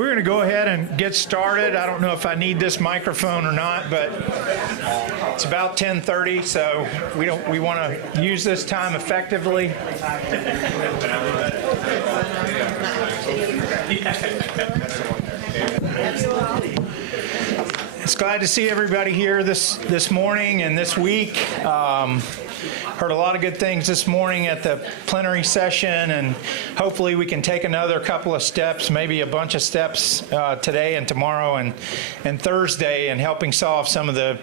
We're going to go ahead and get started. I don't know if I need this microphone or not, but it's about 10:30, so we want to use this time effectively. It's glad to see everybody here this morning and this week. Heard a lot of good things this morning at the plenary session, and hopefully we can take another couple of steps, maybe a bunch of steps today and tomorrow and Thursday in helping solve some of the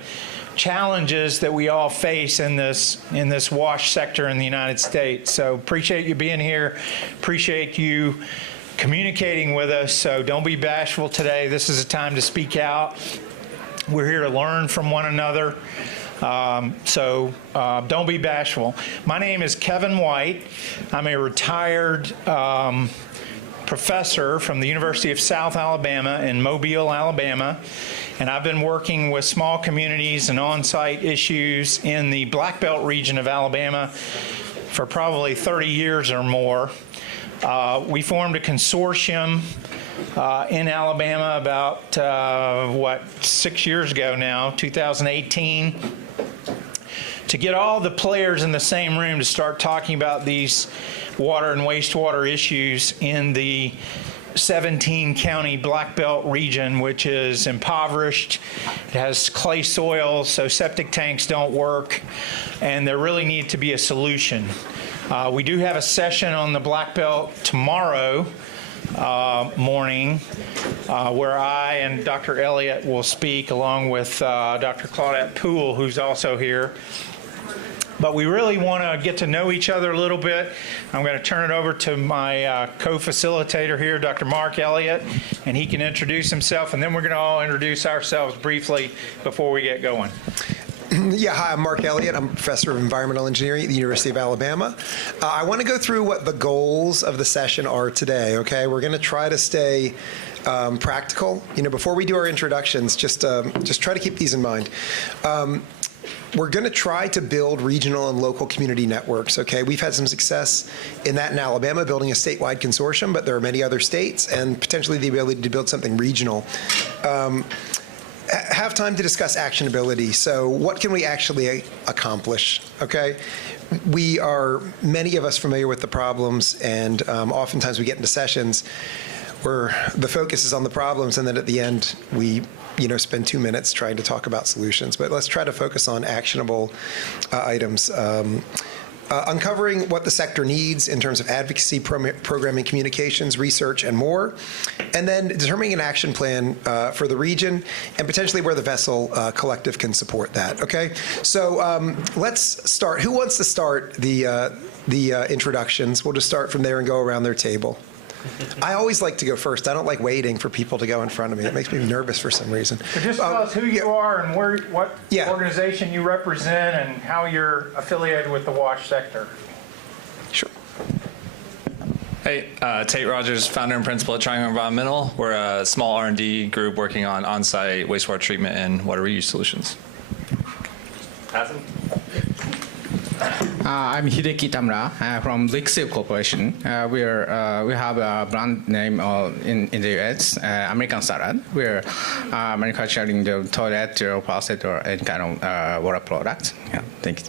challenges that we all face in this wash sector in the United States. So appreciate you being here, appreciate you communicating with us, so don't be bashful today. This is a time to speak out. We're here to learn from one another. So don't be bashful. My name is Kevin White. I'm a retired professor from the University of South Alabama in Mobile, Alabama, and I've been working with small communities and on-site issues in the Black Belt region of Alabama for probably 30 years or more. We formed a consortium in Alabama about, 6 years ago now, 2018, to get all the players in the same room to start talking about these water and wastewater issues in the 17-county Black Belt region, which is impoverished. It has clay soil, so septic tanks don't work, and there really needs to be a solution. We do have a session on the Black Belt tomorrow morning where I and Dr. Elliott will speak along with Dr. Claudette Poole, who's also here. But we really want to get to know each other a little bit. I'm going to turn it over to my co-facilitator here, Dr. Mark Elliott, and he can introduce himself, and then we're going to all introduce ourselves briefly before we get going. Yeah, hi, I'm Mark Elliott. I'm a professor of environmental engineering at the University of Alabama. I want to go through what the goals of the session are today, okay? We're going to try to stay practical. Before we do our introductions, just try to keep these in mind. We're going to try to build regional and local community networks, okay? We've had some success in that in Alabama, building a statewide consortium, but there are many other states and potentially the ability to build something regional. Have time to discuss actionability. So what can we actually accomplish, okay? We are, many of us, familiar with the problems, and oftentimes we get into sessions where the focus is on the problems, and then at the end we spend 2 minutes trying to talk about solutions. But let's try to focus on actionable items. Uncovering what the sector needs in terms of advocacy, programming, communications, research, and more, and then determining an action plan for the region and potentially where the vessel collective can support that. Okay, so let's start. Who wants to start the introductions? We'll just start from there and go around their table. I always like to go first. I don't like waiting for people to go in front of me. It makes me nervous for some reason. So just tell us who you are and what organization you represent and how you're affiliated with the wash sector. Sure. Hey, Tate Rogers, founder and principal at Triangle Environmental. We're a small R&D group working on on-site wastewater treatment and water reuse solutions. Hassan? I'm Hideki Tamura from Lixil Corporation. We have a brand name in the US, American Salad. We're manufacturing the toilet or faucet or any kind of water product. Yeah, thank you.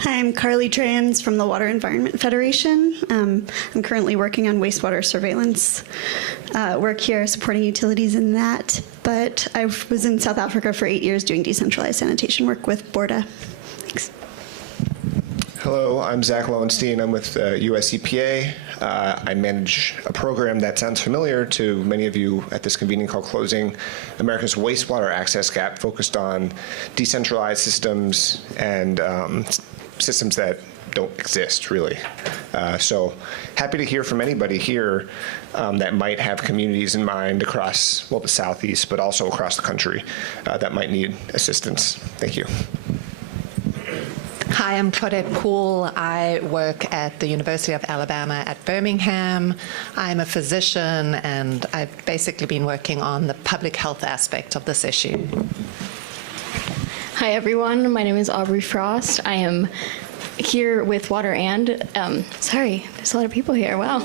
Hi, I'm Carly Trans from the Water Environment Federation. I'm currently working on wastewater surveillance work here, supporting utilities in that. But I was in South Africa for 8 years doing decentralized sanitation work with Borda. Thanks. Hello, I'm Zach Lowenstein. I'm with US EPA. I manage a program that sounds familiar to many of you at this convening called Closing America's Wastewater Access Gap, focused on decentralized systems and systems that don't exist, really. So happy to hear from anybody here that might have communities in mind across, well, the Southeast, but also across the country that might need assistance. Thank you. Hi, I'm Claudette Poole. I work at the University of Alabama at Birmingham. I'm a physician, and I've basically been working on the public health aspect of this issue. Hi, everyone. My name is Aubrey Frost. I am here with Water and, sorry, there's a lot of people here, wow.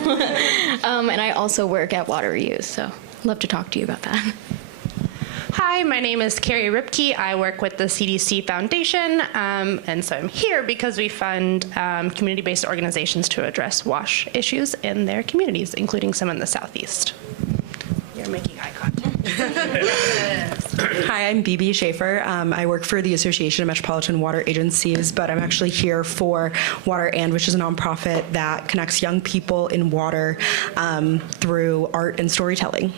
And I also work at Water Reuse, so love to talk to you about that. Hi, my name is Carrie Ripke. I work with the CDC Foundation, and so I'm here because we fund community-based organizations to address WASH issues in their communities, including some in the Southeast. You're making eye contact. Hi, I'm BB Schaefer. I work for the Association of Metropolitan Water Agencies, but I'm actually here for Water And, which is a nonprofit that connects young people in water through art and storytelling.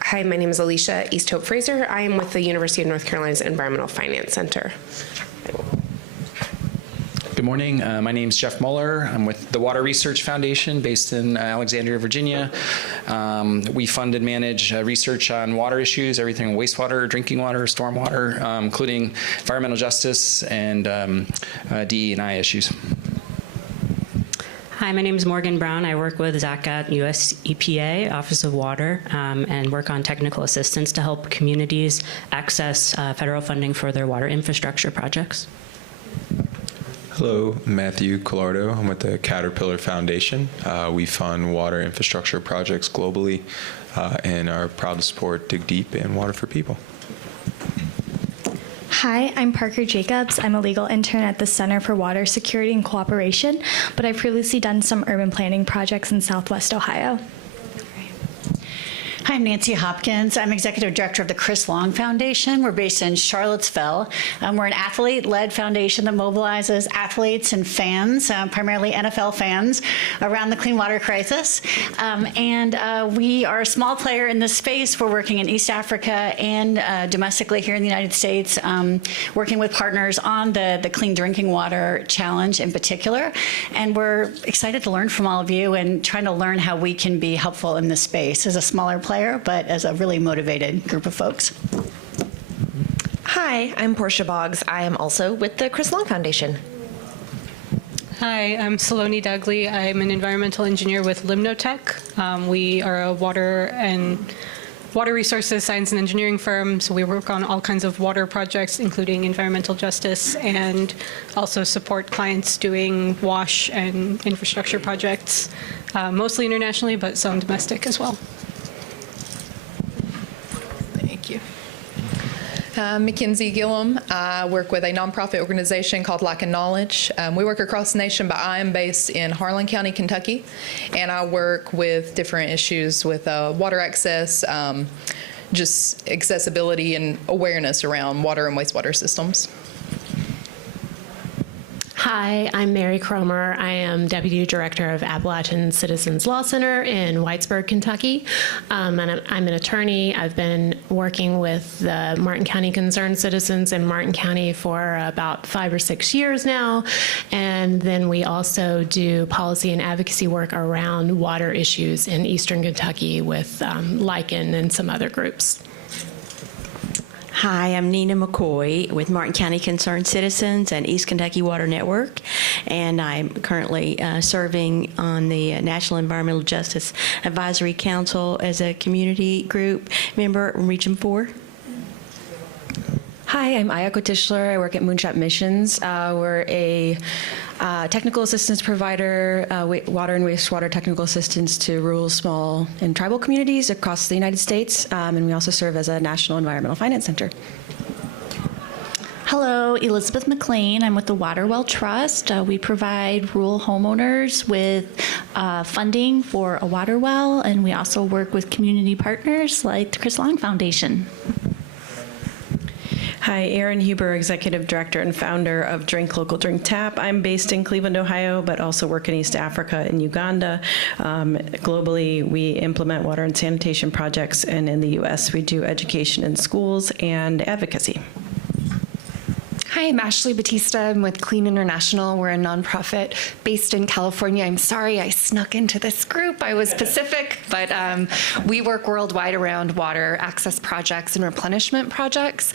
Hi, my name is Alicia East Hope Fraser. I am with the University of North Carolina's Environmental Finance Center. Good morning. My name is Jeff Muller. I'm with the Water Research Foundation based in Alexandria, Virginia. We fund and manage research on water issues, everything wastewater, drinking water, stormwater, including environmental justice and DE&I issues. Hi, my name is Morgan Brown. I work with Zach at US EPA, Office of Water, and work on technical assistance to help communities access federal funding for their water infrastructure projects. Hello, Matthew Collardo. I'm with the Caterpillar Foundation. We fund water infrastructure projects globally and are proud to support Dig Deep and Water for People. Hi, I'm Parker Jacobs. I'm a legal intern at the Center for Water Security and Cooperation, but I've previously done some urban planning projects in Southwest Ohio. Hi, I'm Nancy Hopkins. I'm Executive Director of the Chris Long Foundation. We're based in Charlottesville. We're an athlete-led foundation that mobilizes athletes and fans, primarily NFL fans, around the clean water crisis. We are a small player in this space. We're working in East Africa and domestically here in the United States, working with partners on the Clean Drinking Water Challenge in particular. And we're excited to learn from all of you and trying to learn how we can be helpful in this space as a smaller player, but as a really motivated group of folks. Hi, I'm Portia Boggs. I am also with the Chris Long Foundation. Hi, I'm Saloni Dudley. I'm an environmental engineer with Limnotech. We are a water resources, science, and engineering firm, so we work on all kinds of water projects, including environmental justice, and also support clients doing WASH and infrastructure projects, mostly internationally, but some domestic as well. Thank you. Mackenzie Gillum. I work with a nonprofit organization called Lack of Knowledge. We work across the nation, but I am based in Harlan County, Kentucky, and I work with different issues with water access, just accessibility and awareness around water and wastewater systems. Hi, I'm Mary Cromer. I am Deputy Director of Appalachian Citizens Law Center in Whitesburg, Kentucky. And I'm an attorney. I've been working with the Martin County Concerned Citizens in Martin County for about 5 or 6 years now. And then we also do policy and advocacy work around water issues in Eastern Kentucky with Lichen and some other groups. Hi, I'm Nina McCoy with Martin County Concerned Citizens and East Kentucky Water Network, and I'm currently serving on the National Environmental Justice Advisory Council as a community group member in Region 4. Hi, I'm Ayako Tischler. I work at Moonshot Missions. We're a technical assistance provider, water and wastewater technical assistance to rural, small, and tribal communities across the United States. And we also serve as a National Environmental Finance Center. Hello, Elizabeth McLean. I'm with the Waterwell Trust. We provide rural homeowners with funding for a water well, and we also work with community partners like the Chris Long Foundation. Hi, Erin Huber, Executive Director and founder of Drink Local, Drink Tap. I'm based in Cleveland, Ohio, but also work in East Africa and Uganda. Globally, we implement water and sanitation projects, and in the U.S., we do education in schools and advocacy. Hi, I'm Ashley Batista. I'm with Clean International. We're a nonprofit based in California. I'm sorry I snuck into this group. I was Pacific, but we work worldwide around water access projects and replenishment projects.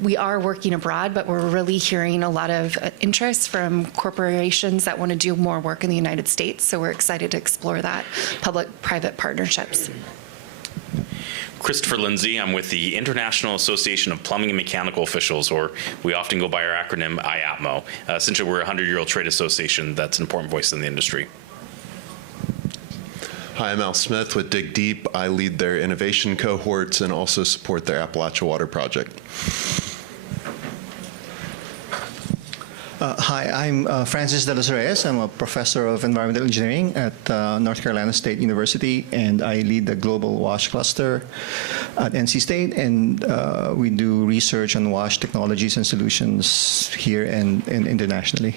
We are working abroad, but we're really hearing a lot of interest from corporations that want to do more work in the United States. So we're excited to explore that, public-private partnerships. Christopher Lindsay. I'm with the International Association of Plumbing and Mechanical Officials, or we often go by our acronym IAPMO. Essentially, we're a 100-year-old trade association that's an important voice in the industry. Hi, I'm Al Smith with Dig Deep. I lead their innovation cohorts and also support their Appalachia Water project. Hi, I'm Francis De Los Reyes. I'm a professor of environmental engineering at North Carolina State University, and I lead the Global WASH Cluster at NC State, and we do research on WASH technologies and solutions here and internationally.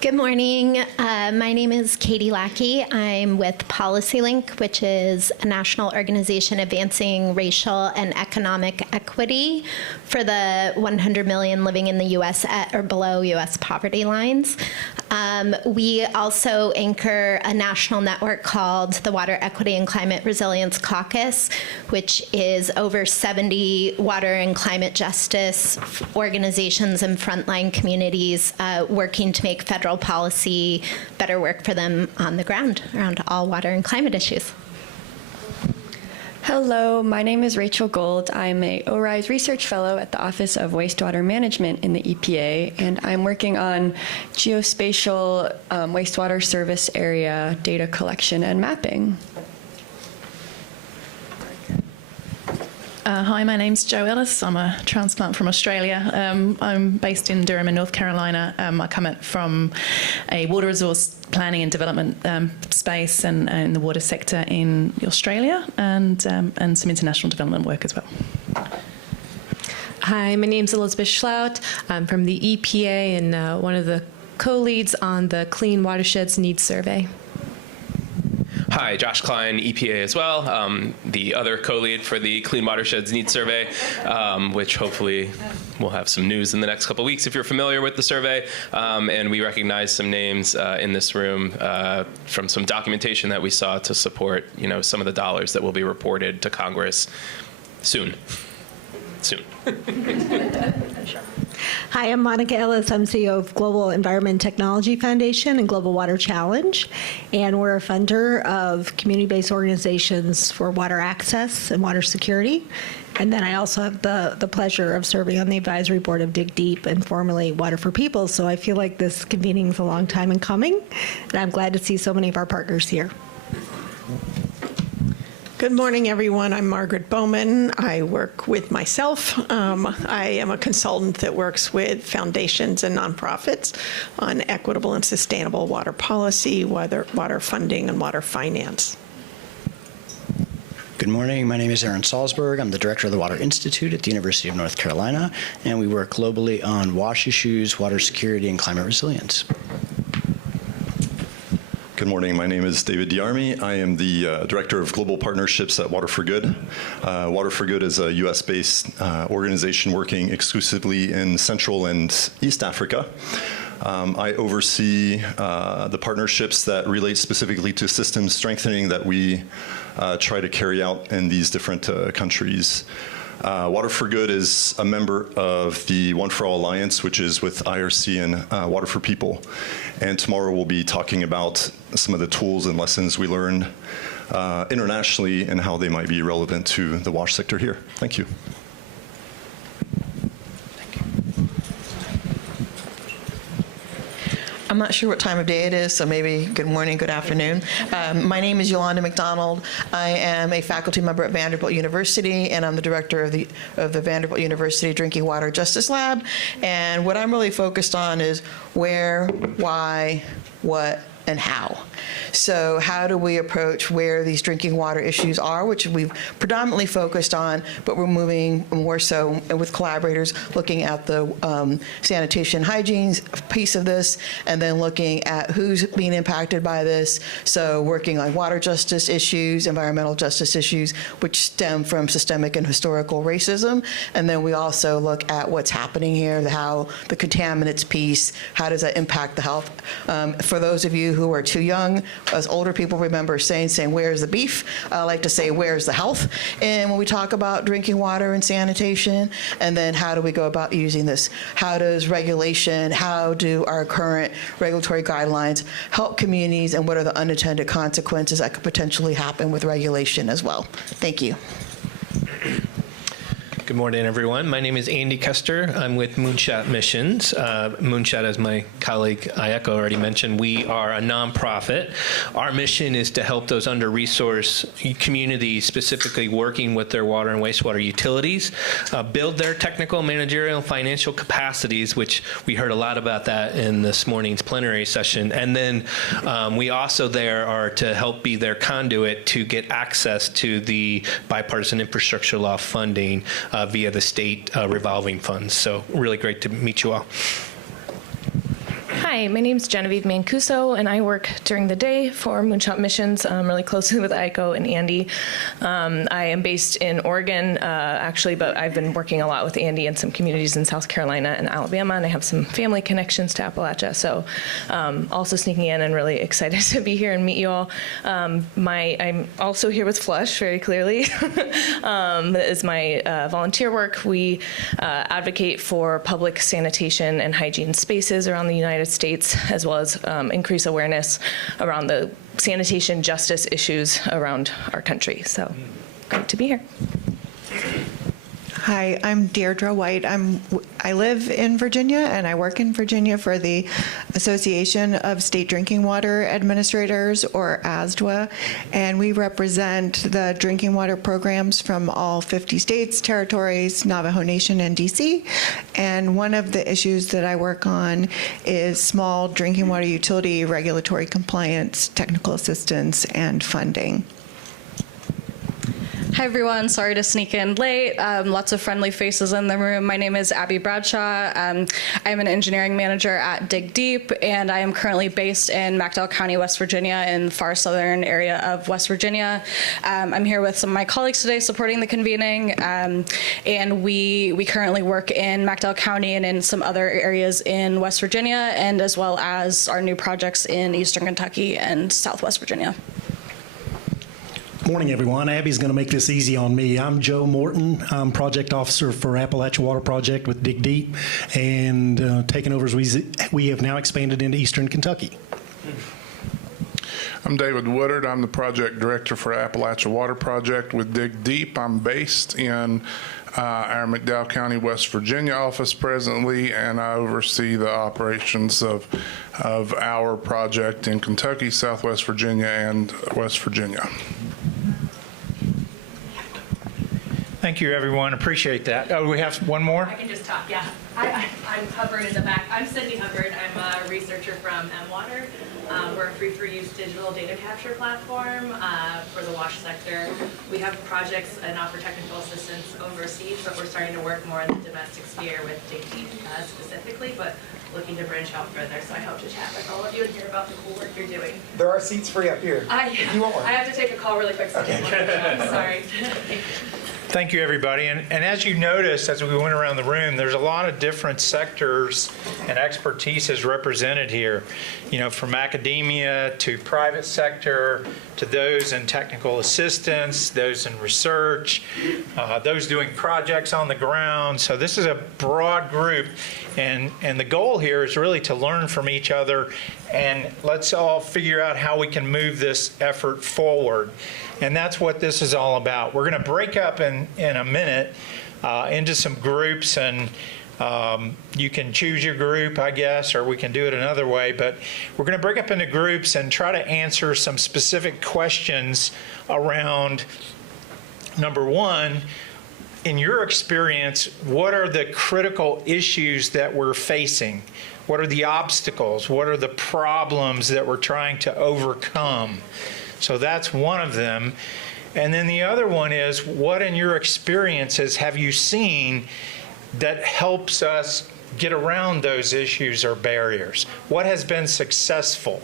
Good morning. My name is Katie Lackey. I'm with PolicyLink, which is a national organization advancing racial and economic equity for the 100 million living in the U.S. at or below U.S. poverty lines. We also anchor a national network called the Water Equity and Climate Resilience Caucus, which is over 70 water and climate justice organizations and frontline communities working to make federal policy better work for them on the ground around all water and climate issues. Hello, my name is Rachel Gold. I'm a ORISE Research Fellow at the Office of Wastewater Management in the EPA, and I'm working on geospatial wastewater service area data collection and mapping. Hi, my name's Jo Ellis. I'm a transplant from Australia. I'm based in Durham in North Carolina. I come from a water resource planning and development space and the water sector in Australia, and some international development work as well. Hi, my name's Elizabeth Schlaut. I'm from the EPA and one of the co-leads on the Clean Watersheds Needs Survey. Hi, Josh Klein, EPA as well, the other co-lead for the Clean Watersheds Needs Survey, which hopefully we'll have some news in the next couple of weeks if you're familiar with the survey. And we recognize some names in this room from some documentation that we saw to support, some of the dollars that will be reported to Congress soon. Hi, I'm Monica Ellis. I'm CEO of Global Environment and Technology Foundation and Global Water Challenge, and we're a funder of community-based organizations for water access and water security. And then I also have the pleasure of serving on the advisory board of Dig Deep and formerly Water for People. So I feel like this convening is a long time in coming, and I'm glad to see so many of our partners here. Good morning, everyone. I'm Margaret Bowman. I work with myself. I am a consultant that works with foundations and nonprofits on equitable and sustainable water policy, water funding, and water finance. Good morning. My name is Aaron Salzberg. I'm the director of the Water Institute at the University of North Carolina, and we work globally on WASH issues, water security, and climate resilience. Good morning. My name is David Diarmi. I am the Director of Global Partnerships at Water for Good. Water for Good is a U.S.-based organization working exclusively in Central and East Africa. I oversee the partnerships that relate specifically to systems strengthening that we try to carry out in these different countries. Water for Good is a member of the One for All Alliance, which is with IRC and Water for People. And tomorrow we'll be talking about some of the tools and lessons we learned internationally and how they might be relevant to the WASH sector here. Thank you. I'm not sure what time of day it is, so maybe good morning, good afternoon. My name is Yolanda McDonald. I am a faculty member at Vanderbilt University, and I'm the director of the Vanderbilt University Drinking Water Justice Lab. And what I'm really focused on is where, why, what, and how. So how do we approach where these drinking water issues are, which we've predominantly focused on, but we're moving more so with collaborators looking at the sanitation hygiene piece of this, and then looking at who's being impacted by this. So working on water justice issues, environmental justice issues, which stem from systemic and historical racism. And then we also look at what's happening here, how the contaminants piece, how does that impact the health. For those of you who are too young. As older people remember saying, where's the beef? I like to say, where's the health? And when we talk about drinking water and sanitation, and then how do we go about using this? How does regulation, how do our current regulatory guidelines help communities, and what are the unintended consequences that could potentially happen with regulation as well? Thank you. Good morning, everyone. My name is Andy Custer. I'm with Moonshot Missions. Moonshot, as my colleague Ayako already mentioned, we are a nonprofit. Our mission is to help those under-resourced communities, specifically working with their water and wastewater utilities, build their technical, managerial, and financial capacities, which we heard a lot about that in this morning's plenary session. And then we also there are to help be their conduit to get access to the bipartisan infrastructure law funding via the state revolving funds. So really great to meet you all. Hi, my name is Genevieve Mancuso, and I work during the day for Moonshot Missions really closely with Aiko and Andy. I am based in Oregon, actually, but I've been working a lot with Andy in some communities in South Carolina and Alabama, and I have some family connections to Appalachia. So also sneaking in and really excited to be here and meet you all. I'm also here with Flush, very clearly. That is my volunteer work. We advocate for public sanitation and hygiene spaces around the United States, as well as increase awareness around the sanitation justice issues around our country. So great to be here. Hi, I'm Deirdre White. I live in Virginia and I work in Virginia for the Association of State Drinking Water Administrators, or ASDWA, and we represent the drinking water programs from all 50 states, territories, Navajo Nation, and DC. And one of the issues that I work on is small drinking water utility regulatory compliance, technical assistance, and funding. Hi, everyone. Sorry to sneak in late. Lots of friendly faces in the room. My name is Abby Bradshaw. I'm an engineering manager at Dig Deep, and I am currently based in McDowell County, West Virginia, in the far southern area of West Virginia. I'm here with some of my colleagues today supporting the convening, and we currently work in McDowell County and in some other areas in West Virginia, and as well as our new projects in Eastern Kentucky and Southwest Virginia. Morning, everyone. Abby's going to make this easy on me. I'm Joe Morton. I'm project officer for Appalachia Water Project with Dig Deep, and taking over as we have now expanded into Eastern Kentucky. I'm David Woodard. I'm the project director for Appalachia Water Project with Dig Deep. I'm based in our McDowell County, West Virginia office presently, and I oversee the operations of our project in Kentucky, Southwest Virginia, and West Virginia. Thank you, everyone. Appreciate that. Oh, we have one more? I can just talk, yeah. I'm Hubbard in the back. I'm Cindy Hubbard. I'm a researcher from MWater. We're a free-for-use digital data capture platform for the wash sector. We have projects and offer technical assistance overseas, but we're starting to work more in the domestic sphere with Dig Deep specifically, but looking to branch out further. So I hope to chat with all of you and hear about the cool work you're doing. There are seats free up here. If you want one. I have to take a call really quick. So I'm sorry. Thank you, everybody. And as you noticed, as we went around the room, there's a lot of different sectors and expertise is represented here. You know, from academia to private sector to those in technical assistance, those in research, those doing projects on the ground. So this is a broad group, and the goal here is really to learn from each other, and let's all figure out how we can move this effort forward. And that's what this is all about. We're going to break up in a minute into some groups, and you can choose your group, I guess, or we can do it another way. But we're going to break up into groups and try to answer some specific questions around, number one, in your experience, what are the critical issues that we're facing? What are the obstacles? What are the problems that we're trying to overcome? So that's one of them. And then the other one is, what in your experiences have you seen that helps us get around those issues or barriers? What has been successful?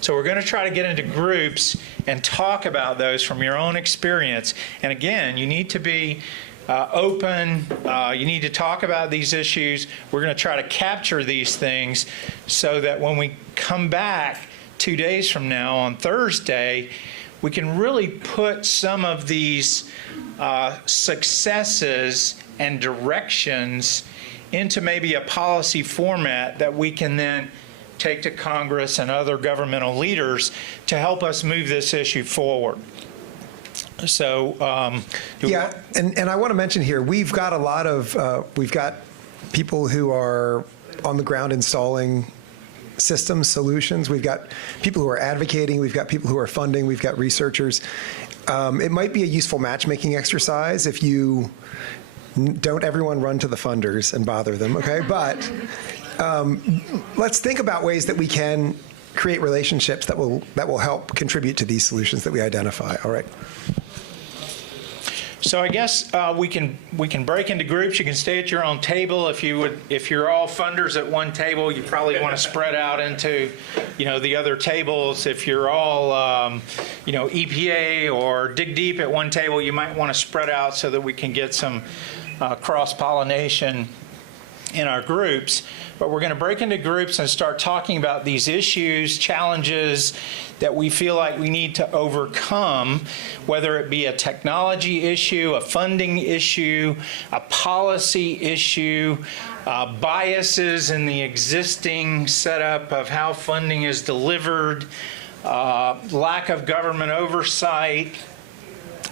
So we're going to try to get into groups and talk about those from your own experience. And again, you need to be open. You need to talk about these issues. We're going to try to capture these things so that when we come back 2 days from now on Thursday, we can really put some of these successes and directions into maybe a policy format that we can then take to Congress and other governmental leaders to help us move this issue forward. So, and I want to mention here, we've got a lot of, we've got people who are on the ground installing systems, solutions. We've got people who are advocating. We've got people who are funding. We've got researchers. It might be a useful matchmaking exercise if you don't everyone run to the funders and bother them, okay? But let's think about ways that we can create relationships that will help contribute to these solutions that we identify. All right. So I guess we can break into groups. You can stay at your own table. If you're all funders at one table, you probably want to spread out into, the other tables. If you're all, EPA or Dig Deep at one table, you might want to spread out so that we can get some cross-pollination in our groups. But we're going to break into groups and start talking about these issues, challenges that we feel like we need to overcome, whether it be a technology issue, a funding issue, a policy issue, biases in the existing setup of how funding is delivered, lack of government oversight,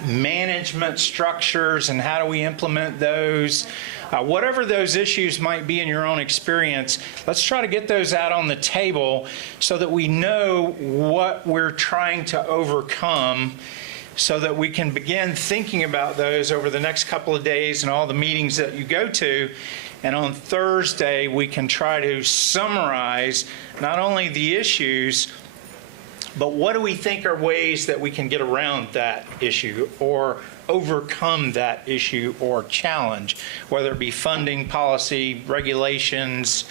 management structures, and how do we implement those. Whatever those issues might be in your own experience, let's try to get those out on the table so that we know what we're trying to overcome, so that we can begin thinking about those over the next couple of days and all the meetings that you go to. And on Thursday, we can try to summarize not only the issues, but what do we think are ways that we can get around that issue or overcome that issue or challenge, whether it be funding, policy, regulations,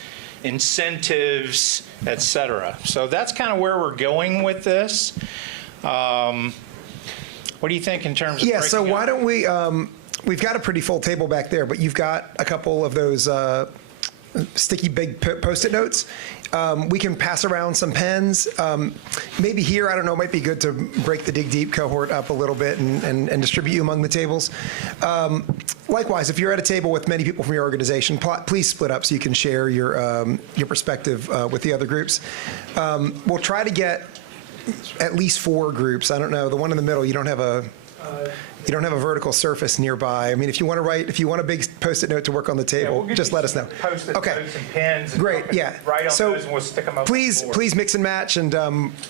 incentives, et cetera. So that's kind of where we're going with this. What do you think in terms of Yeah, so why don't we, we've got a pretty full table back there, but you've got a couple of those sticky big Post-it notes. We can pass around some pens. Maybe here, I don't know, it might be good to break the Dig Deep cohort up a little bit and distribute you among the tables. Likewise, if you're at a table with many people from your organization, please split up so you can share your perspective with the other groups. We'll try to get at least 4 groups. I don't know, the one in the middle, you don't have a vertical surface nearby. I mean, if you want a big Post-it note to work on the table, just let us know. Post-it notes and pens. Great, yeah. Write on So those and we'll stick them up. please mix and match, and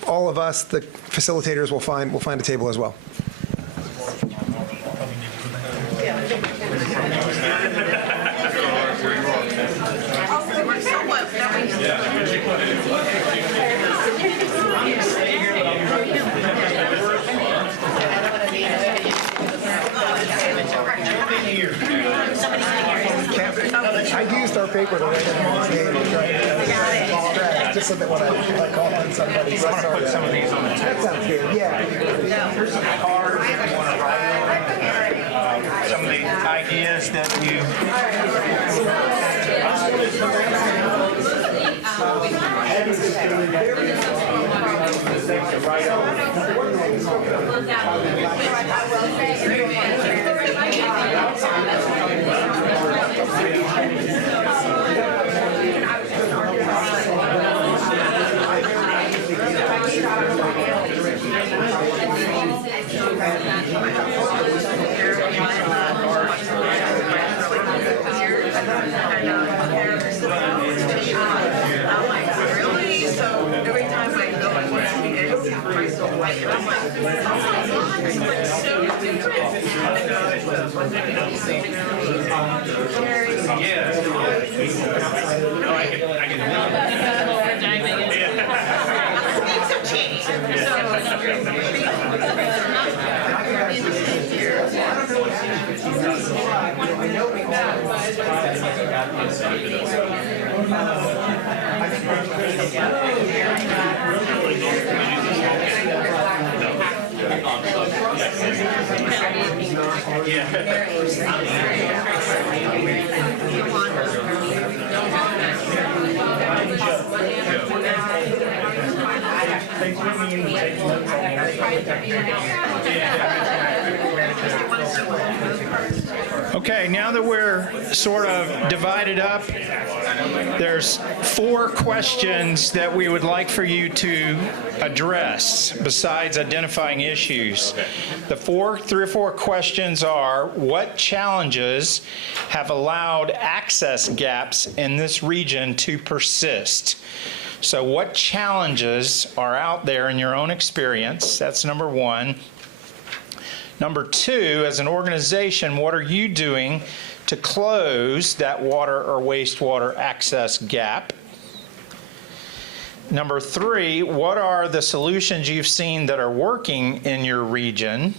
all of us, the facilitators, will find a table as well. I used our paper to write everyone's name, right? Just so that when I call on somebody, I'm going to put some of these on the table. That sounds good, yeah. Here's some cards if you want to write some of the ideas that you... Stay with me and take notes on. Okay, now that we're sort of divided up, there's 4 questions that we would like for you to address besides identifying issues. The 3 or 4 questions are: what challenges have allowed access gaps in this region to persist? So what challenges are out there in your own experience? That's number 1. Number 2, as an organization, what are you doing to close that water or wastewater access gap? Number 3, what are the solutions you've seen that are working in your region?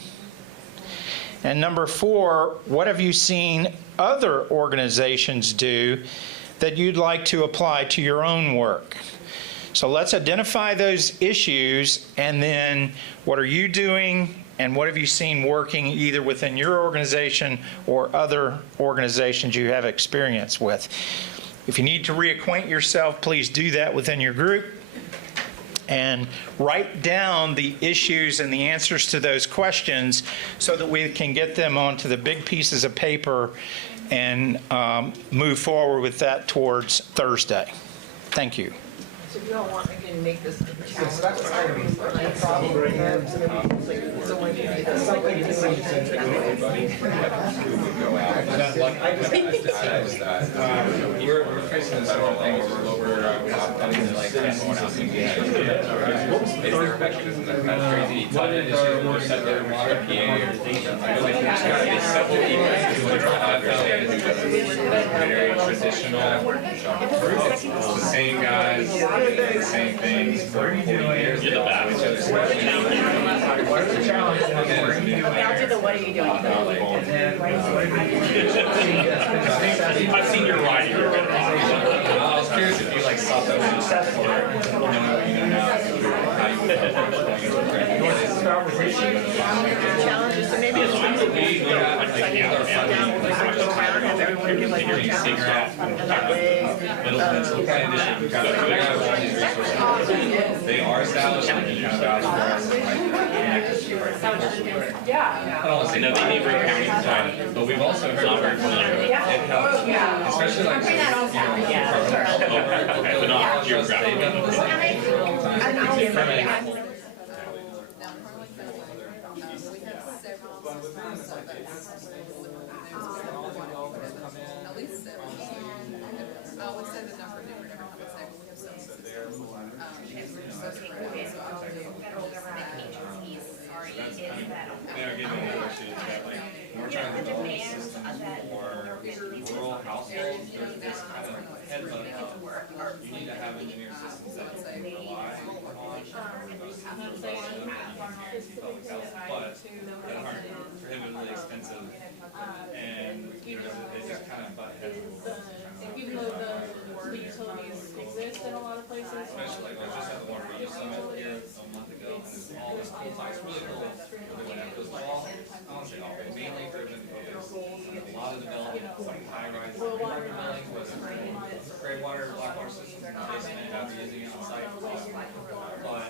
And number 4, what have you seen other organizations do that you'd like to apply to your own work? So let's identify those issues, and then what are you doing and what have you seen working either within your organization or other organizations you have experience with? If you need to reacquaint yourself, please do that within your group and write down the issues and the answers to those questions so that we can get them onto the big pieces of paper and move forward with that towards Thursday. Thank you. So if you don't want, I can make this a challenge. So that's the problem. And so when you need something to say to everybody, we're facing this sort of thing where we're like going out and is there mechanism that kind of crazy time issue or set their water PA? I feel like there's got to be several very traditional, same guys, same things for 40 years. You're the best. What are the challenges? I'll do the what are you doing? I've seen your writing. I was curious if you like saw that successful. Challenges, so maybe it's have everyone give like a challenge, and that way, they are established. I don't want to say no, they need recounting, but we've also heard it helps, especially like but not geographic. Rural households, there's this kind of heads up. You need to have engineer systems that rely on those public health, but that aren't prohibitively expensive, and they just kind of butt heads. Even though the utilities exist in a lot of places. Especially like I just had the water reuse summit here a month ago, and it's all this whole time. It's really cool. It was all, I won't say all, but mainly urban focused. A lot of development, like high-rise apartment buildings with gray water, black water systems in the basement, have using it on site. But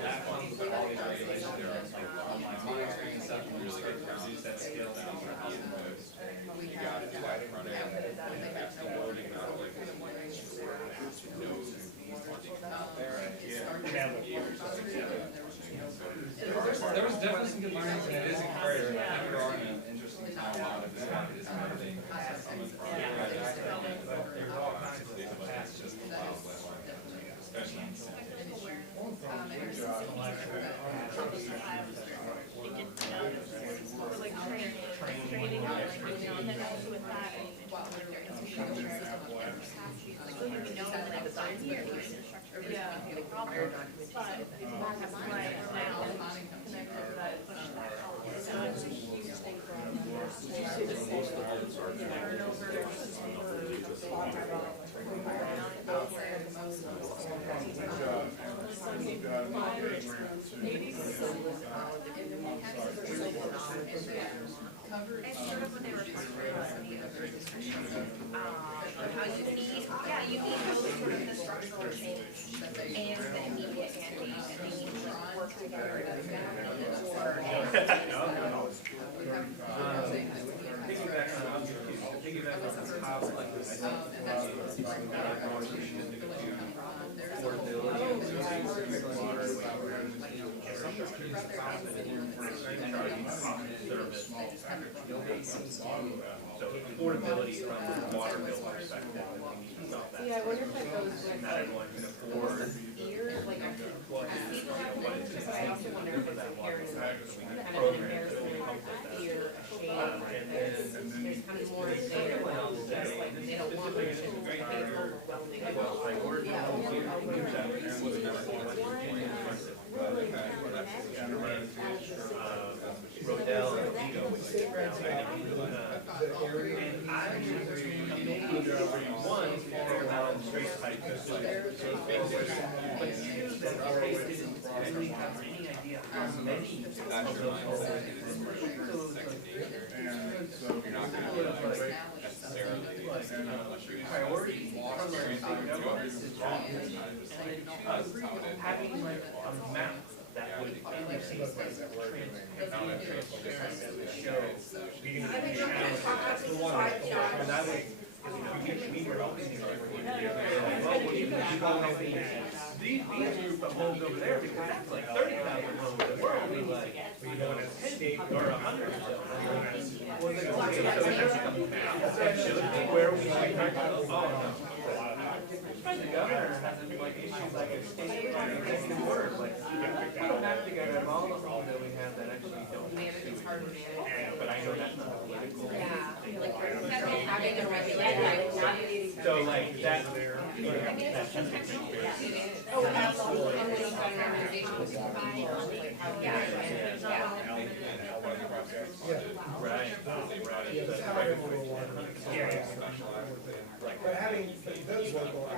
that comes with all these regulations. There are like online monitoring and stuff, and we really start to reduce that scale down for housing codes. You got it right in front of it. There was definitely some good learnings, and it is encouraging. I think we're all in an interesting time. A lot of this market is moving. There's all kinds of things, but it's just the Wild West, especially in the city. You need both sort of the structural change and the immediate mandate. So affordability from the water bill perspective, we need to solve that. Yeah, I wonder if that goes with not everyone can afford. ears, like after Well, so I also wonder if it's comparing kind of an comparison like ear, shape, there's kind of more there, just like they don't want to Rodell and Vigo, which is and I one for around straight pipe, so but two that they didn't really have any idea how many of those holes. Priority from the state government is wrong. Having like a map that would indicate economic transparency that would show beginning of the challenge. The one and I would, we were always these group of homes over there, because that's like 30,000 homes in the world. We like, we go in a 10 or 100 or so. That shows me where we should the governor has like issues like a state executive order, like we don't have to get rid of all the homes that we have that actually don't. It's hard to manage. But I know that's not political. Yeah, like having a regulator, like navigating. So like that. Oh, absolutely. And then you find recommendations you can buy on like how, But having those local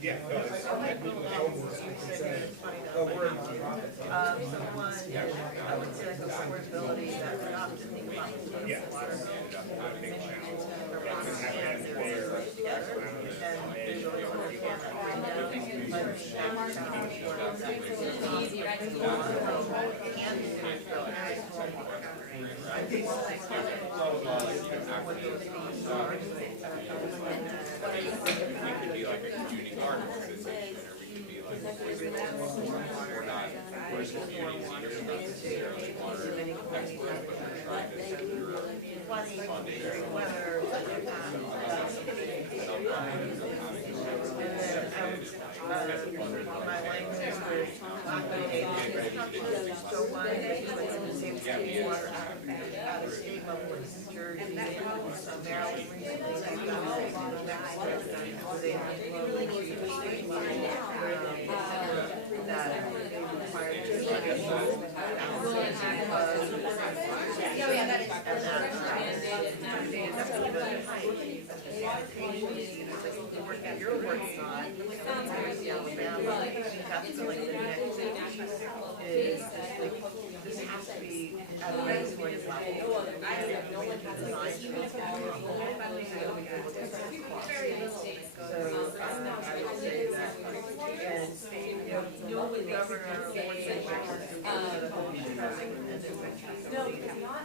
yeah. Someone, I would say like affordability that we're not just thinking about the water I think we could be like a community garden organization, or we could be like, we're not, we're just communities, not necessarily water experts, but we're trying to secure you're working on is this has to be at a regulatory level. I have no one has designed it. So I would say that, and the governor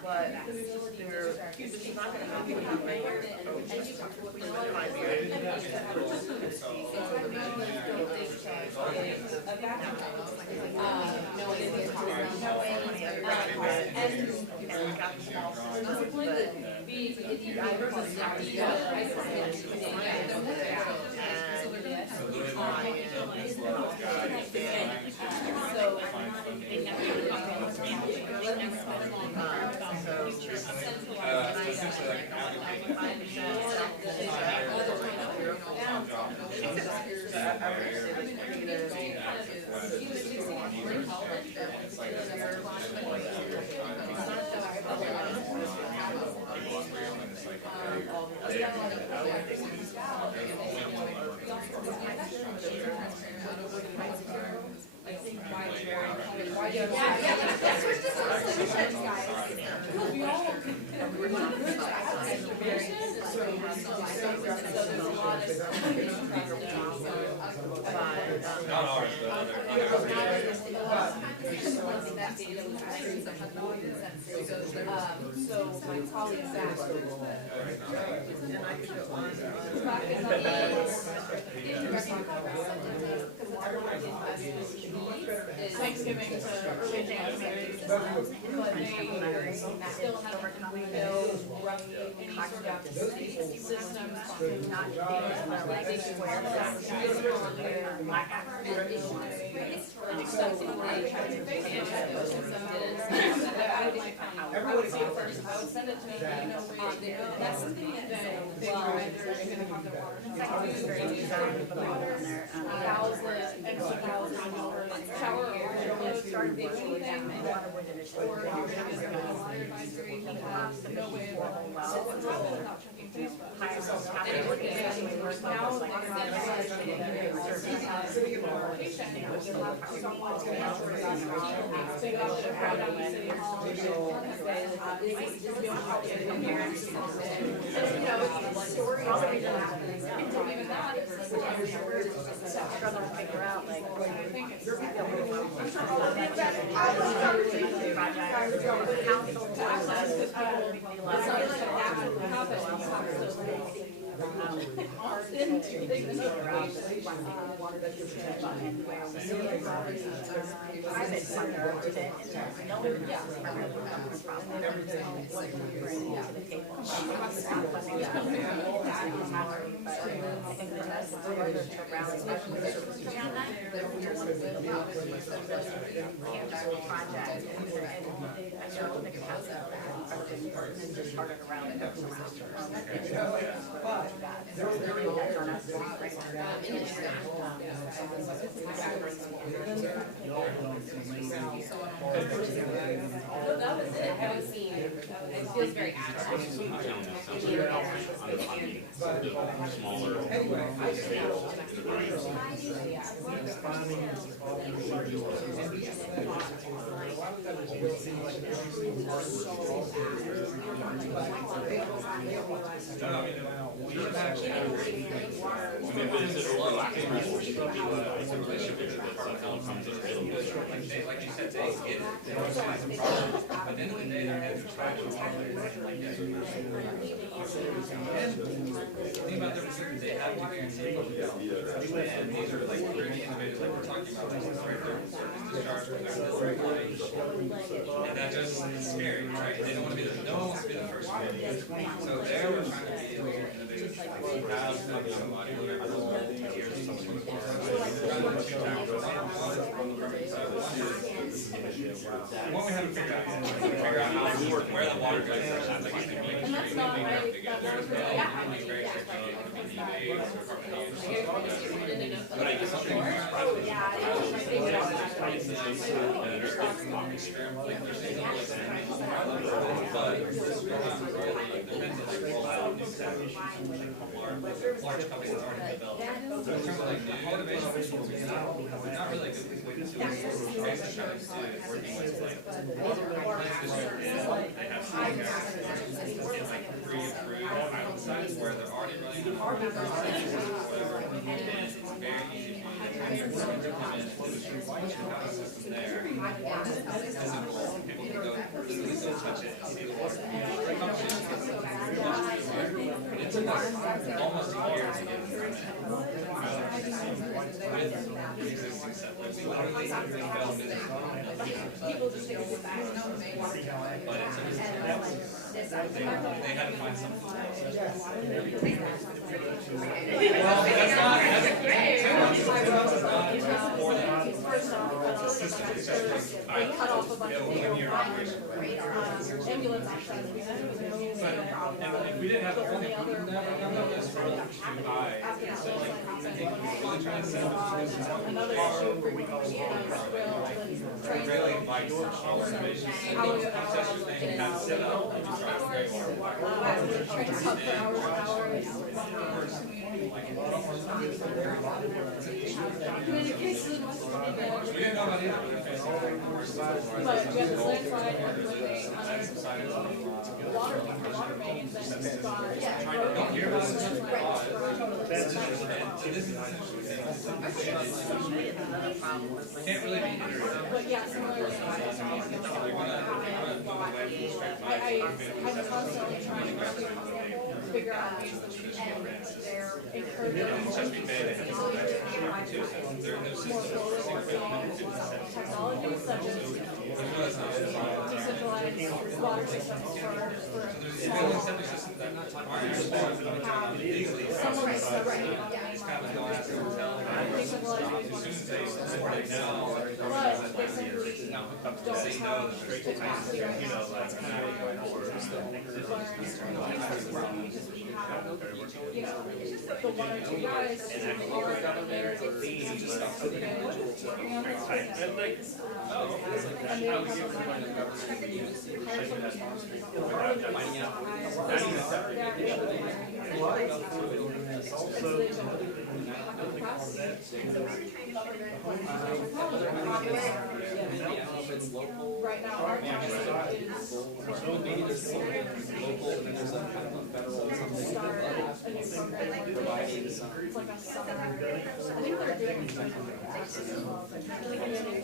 but this is not going to happen right here. We spent 5 years. Not ours, but other. So my colleagues asked, and I could go on. Thanksgiving to early January, but they still haven't, we know roughly any sort of system not I would see it first, I would send it to me, you know, that's something that they either going to have the water extra $1,000 shower or anything, or water advisory, he has no way of without checking Facebook. Now, it feels very Like you said, they get it. They realize the problem. But at the end of the day, they're having to try to like this. And the thing about them is they have to guarantee and these are like really innovative, like we're talking about, like right there, surface discharge, where they're delivering light. And that just is scary, right? They don't want to be no one wants to be the first one. So there we're trying to be innovative. We have somebody who years what we haven't figured out is figure out how to work where the water goes. Like in the industry, we have to get there's very strict but I guess something large companies already developed. So in terms of like new innovation, not really a good way to do it. Basically trying to do working with like they have some get like pre-approved pilot sites where they're already running whatever. And it's very easy for you to come in and do the system there. People can go touch it, see the water. It's almost a year to get with existing settlers. We literally developed it. But they had to find something else. Well, that's not cut off a bunch of ambulance access. If we didn't have the only other this for too high, so like I think we're really trying to set up another issue for really like observation contest thing has set up and you start very hard. Can't really be. But yeah, similarly, I'm constantly trying to figure out ways that we can encourage technologies such as decentralized water systems for small systems that have some of the stuff right now. Decentralized wastewater systems, but they simply don't have the capacity right now to learn because we have, the one or two guys who are there, it's just stuff that they're working on this business. And they have a plan to hire right now, our policy is start a new program. It's like a summer. I think they're doing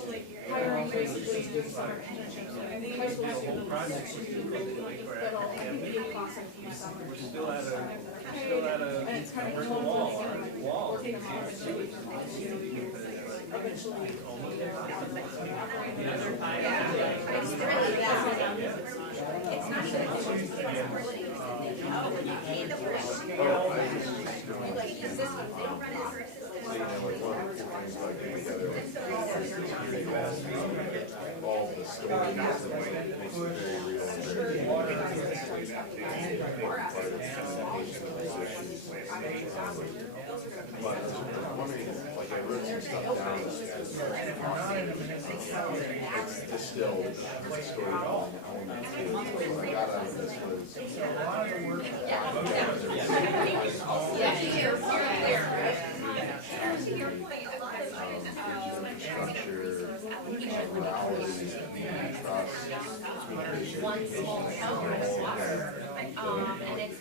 hiring basically doing summer internships. High school students that'll be in class in a few summers. And it's kind of working hard eventually. It's not all the stories that makes it very real and very but I'm wondering, like I wrote some stuff down as distilled the story element to what I got out of this was structure, morality, trust, one small town of water, and it's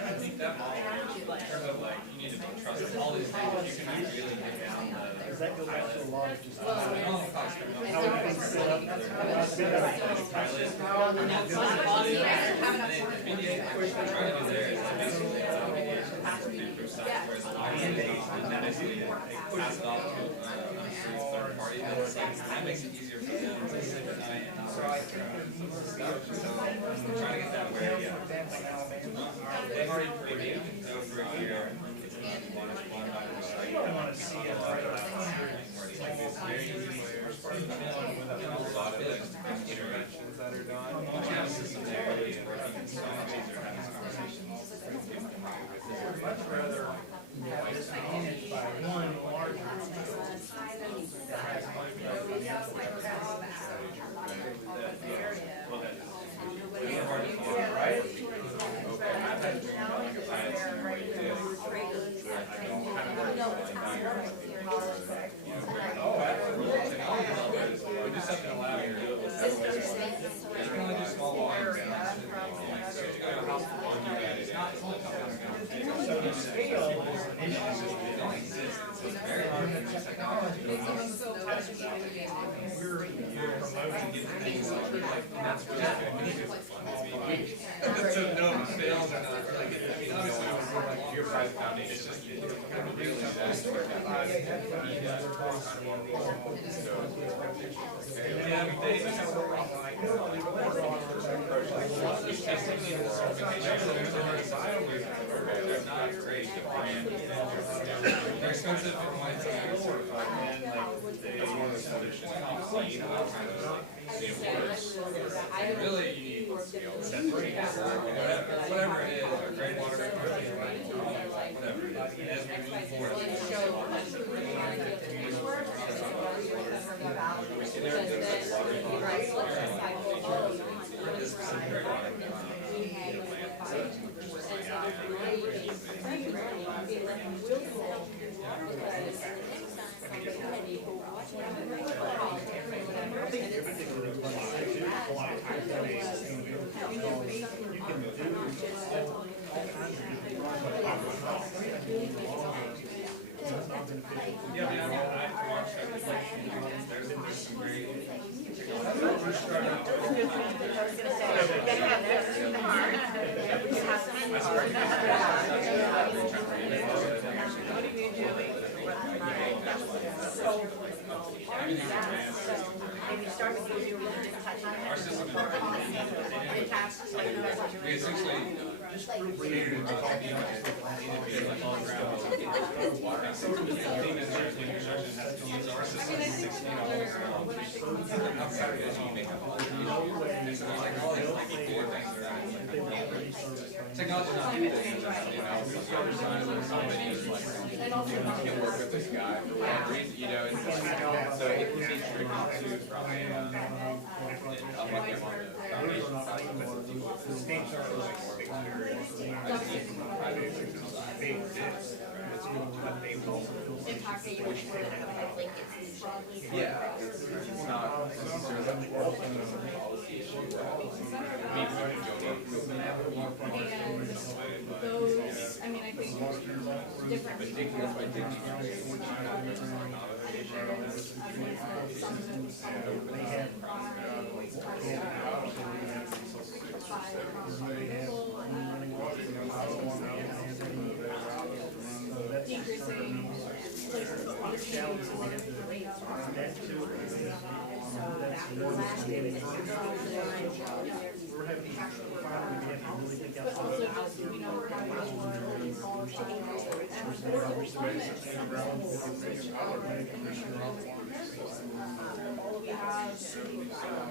I think that model, in terms of like, you need to build trust and all these things, you can really get down the pilot. It only costs that makes it easier for them to sit at night and not stuff. So trying to get that where, they've already pretty go for a year. I want to see it right it's very easy. A lot of interventions that are done. Once you have a system there, where you can stop these or have these conversations. Much rather managed by one larger we do something allowed here. You can only do small volumes. it's only coming down. So the scale of those issues don't exist. So it's very hard to use technology. We're promoting getting things on it, like, that's really good. So no, sales are not really good. I mean, obviously, your private foundation is just really not great to brand. They're expensive for one thing, and like they want a solution clean, really you need whatever it is, or great water, whatever it is, as we move forward. Yeah, I mean, I watched that. There's some great. Our system we essentially catered to like all ground water. So the team construction has to use our system $16 outside of this, you make a whole it's like all these like four things that are technology not do this, you know, the other side of somebody is like you can work with this guy for whatever reason, you know, it's like, so it can be tricky too from a like on the foundation side of the states are like more experienced. I see from the private big dips. Yeah, it's not necessarily a policy issue. Those, I mean, I think different people.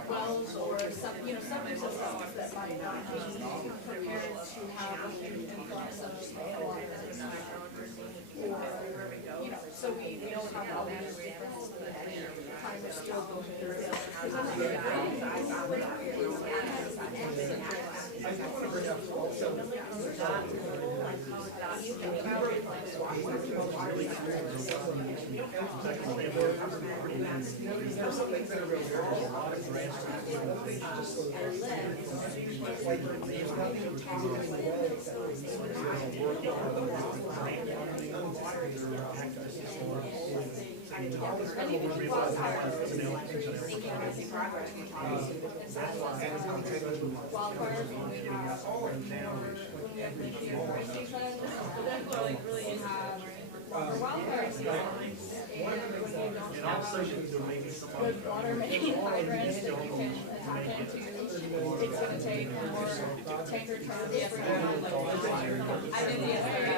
Wells or some, you know, some of the stuff that might not be prepared to have influx of water. You know, so we don't have all these different kind of still go through. I want to bring up also good water making hydrants that you can tap into. It's going to take more tanker trucks. I did the other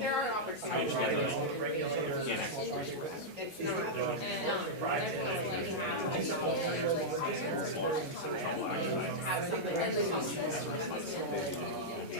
there are opportunities. You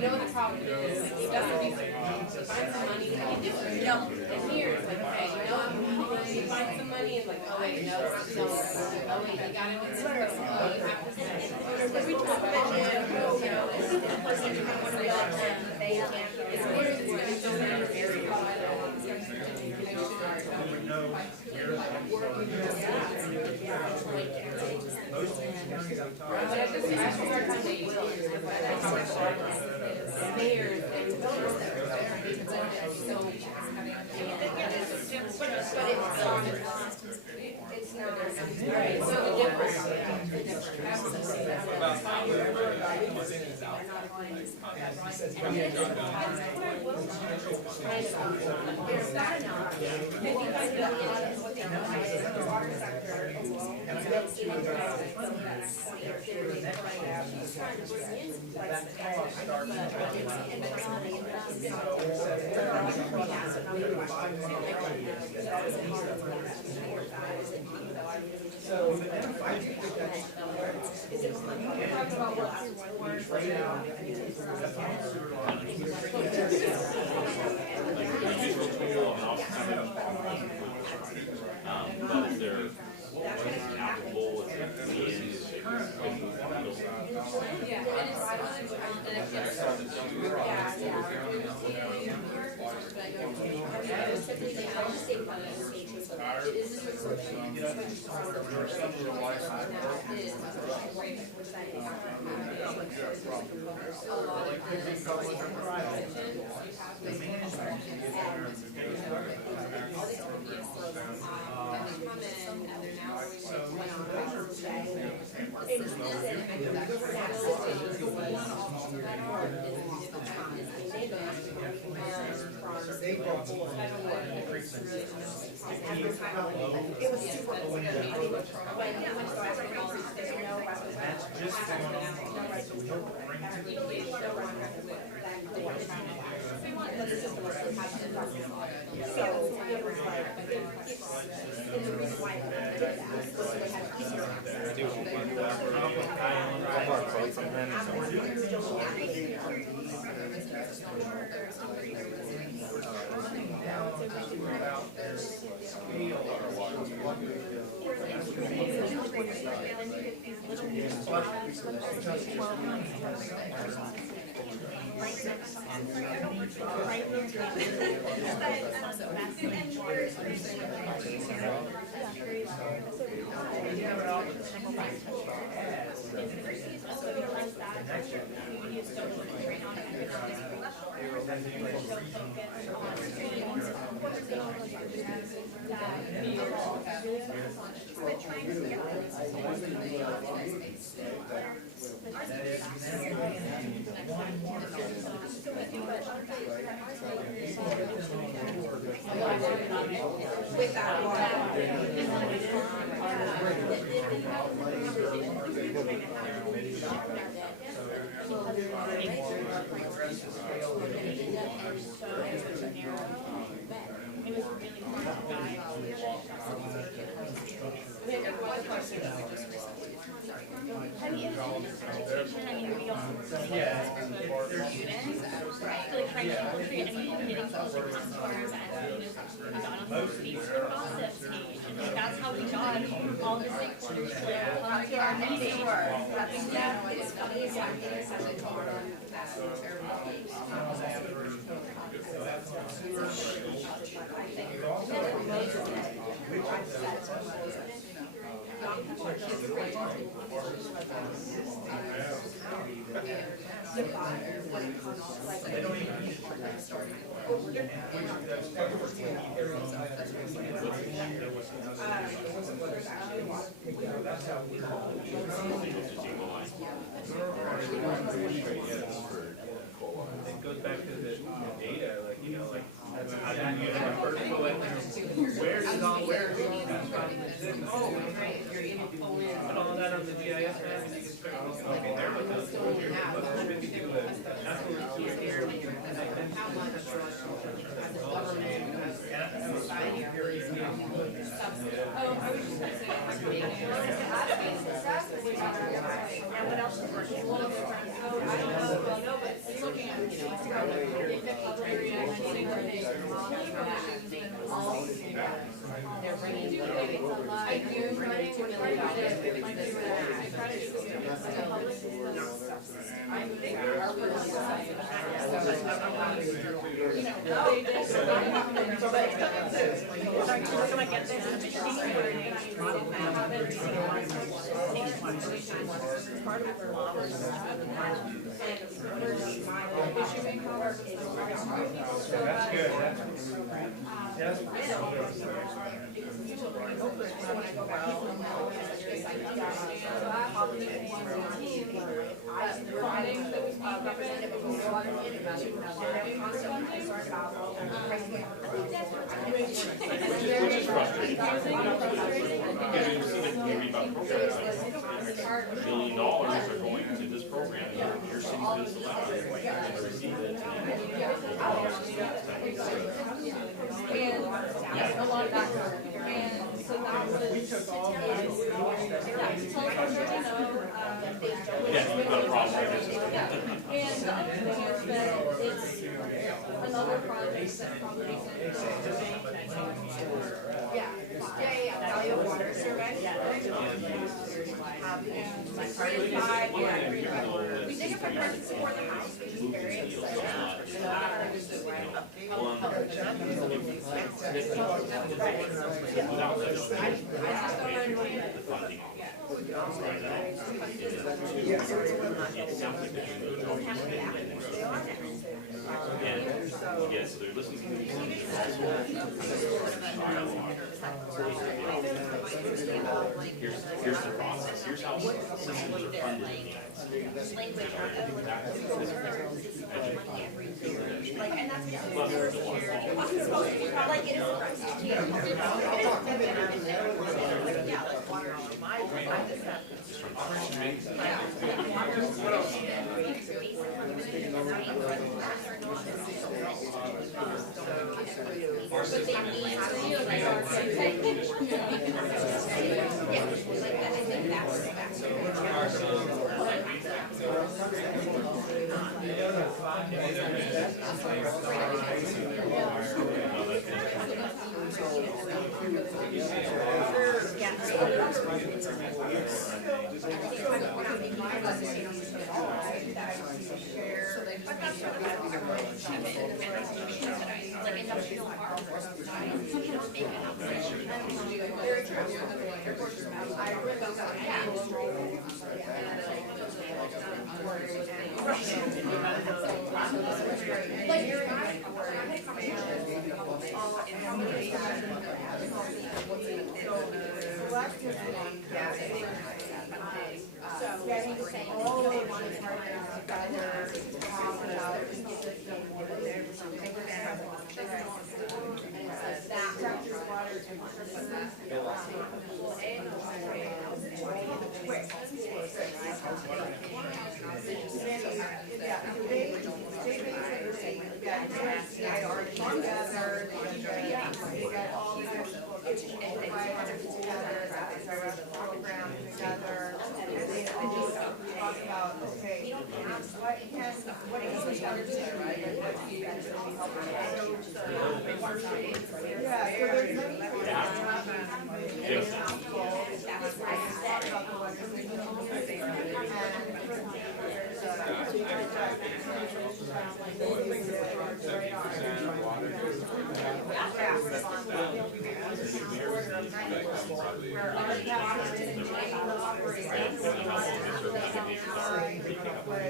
know what the problem is? It doesn't be so find some money and you do it. And here it's like, okay, you know, you find some money and like, oh wait, no, it's not. Oh wait, you gotta do this. Oh, you have to say. We talk about it, you know, this person you want to be like them, they can't. It's weird. It's going to be so very it's not right. So the difference. That's how we got all the stakeholders to come to our meeting. It goes back to the data, like, you know, like, how do you have a first bullet? Where does all, where is all that from? Oh, put all that on the GIS map and you can start looking, okay, there was those, that's what we're seeing here. I was just going to say, and what else is working? Well, I don't know, but looking at, you know, I do running when I try to do Which is frustrating. Because when you see the community about programs, $1 billion are going to this program, your city's been selected, you're going to receive it. And a lot of that, and so that was, Yeah, you've got a problem. and the other thing is that it's another project that probably value of water survey. We think if a person support the house, which is very exciting. Yeah, so they're listening to these things, here's the process, here's how systems are funded.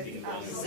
thinking was,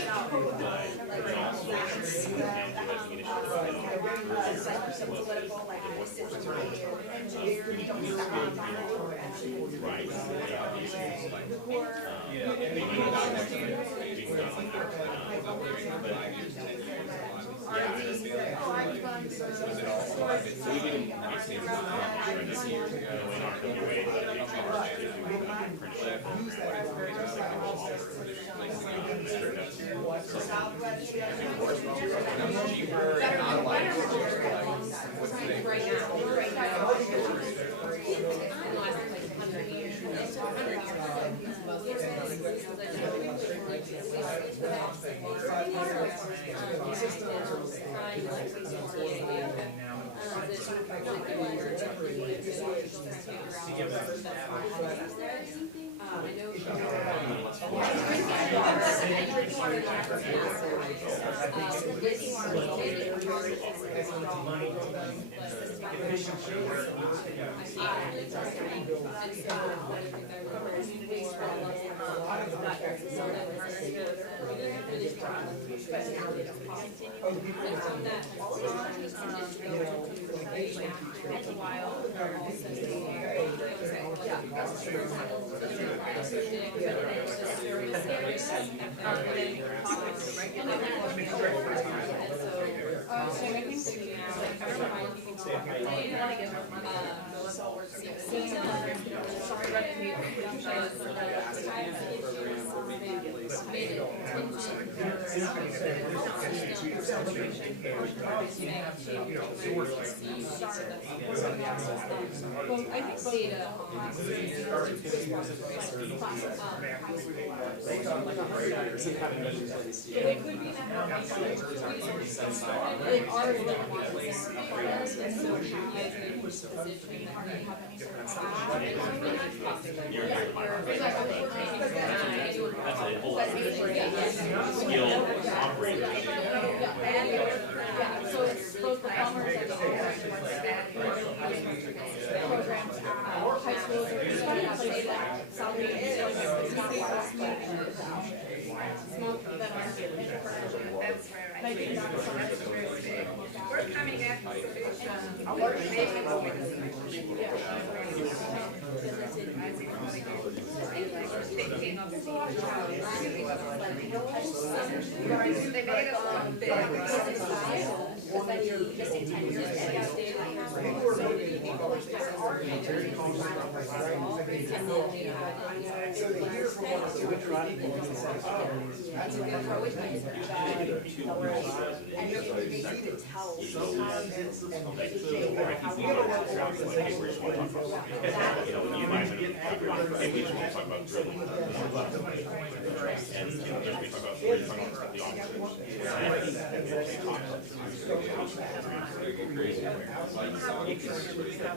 but we can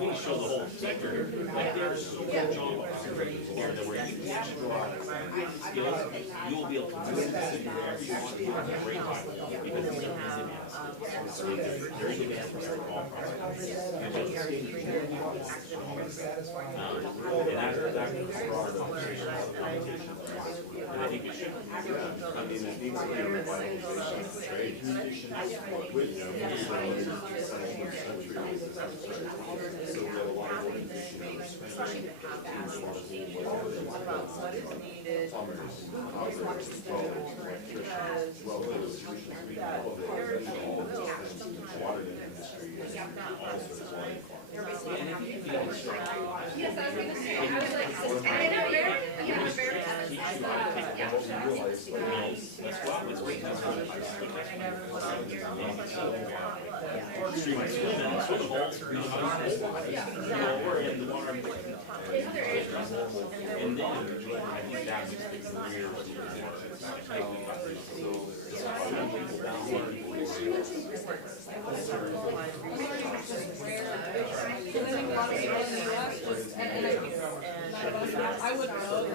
also show the whole sector, like there's so much job opportunities here that where you can skills, you will be able to move to there if you want to have a great time because there is demand. There is demand for all products. And that's broader conversation about competition. And I think it should. I mean, it needs to be a revitalization of trade with, you know, so we have a lot of organization what about what is needed? Plumbers, operators, installers, electricians, well, the solutions we have, water industry, also water. Yes, I was going to say, I was like, and they're very, very I would know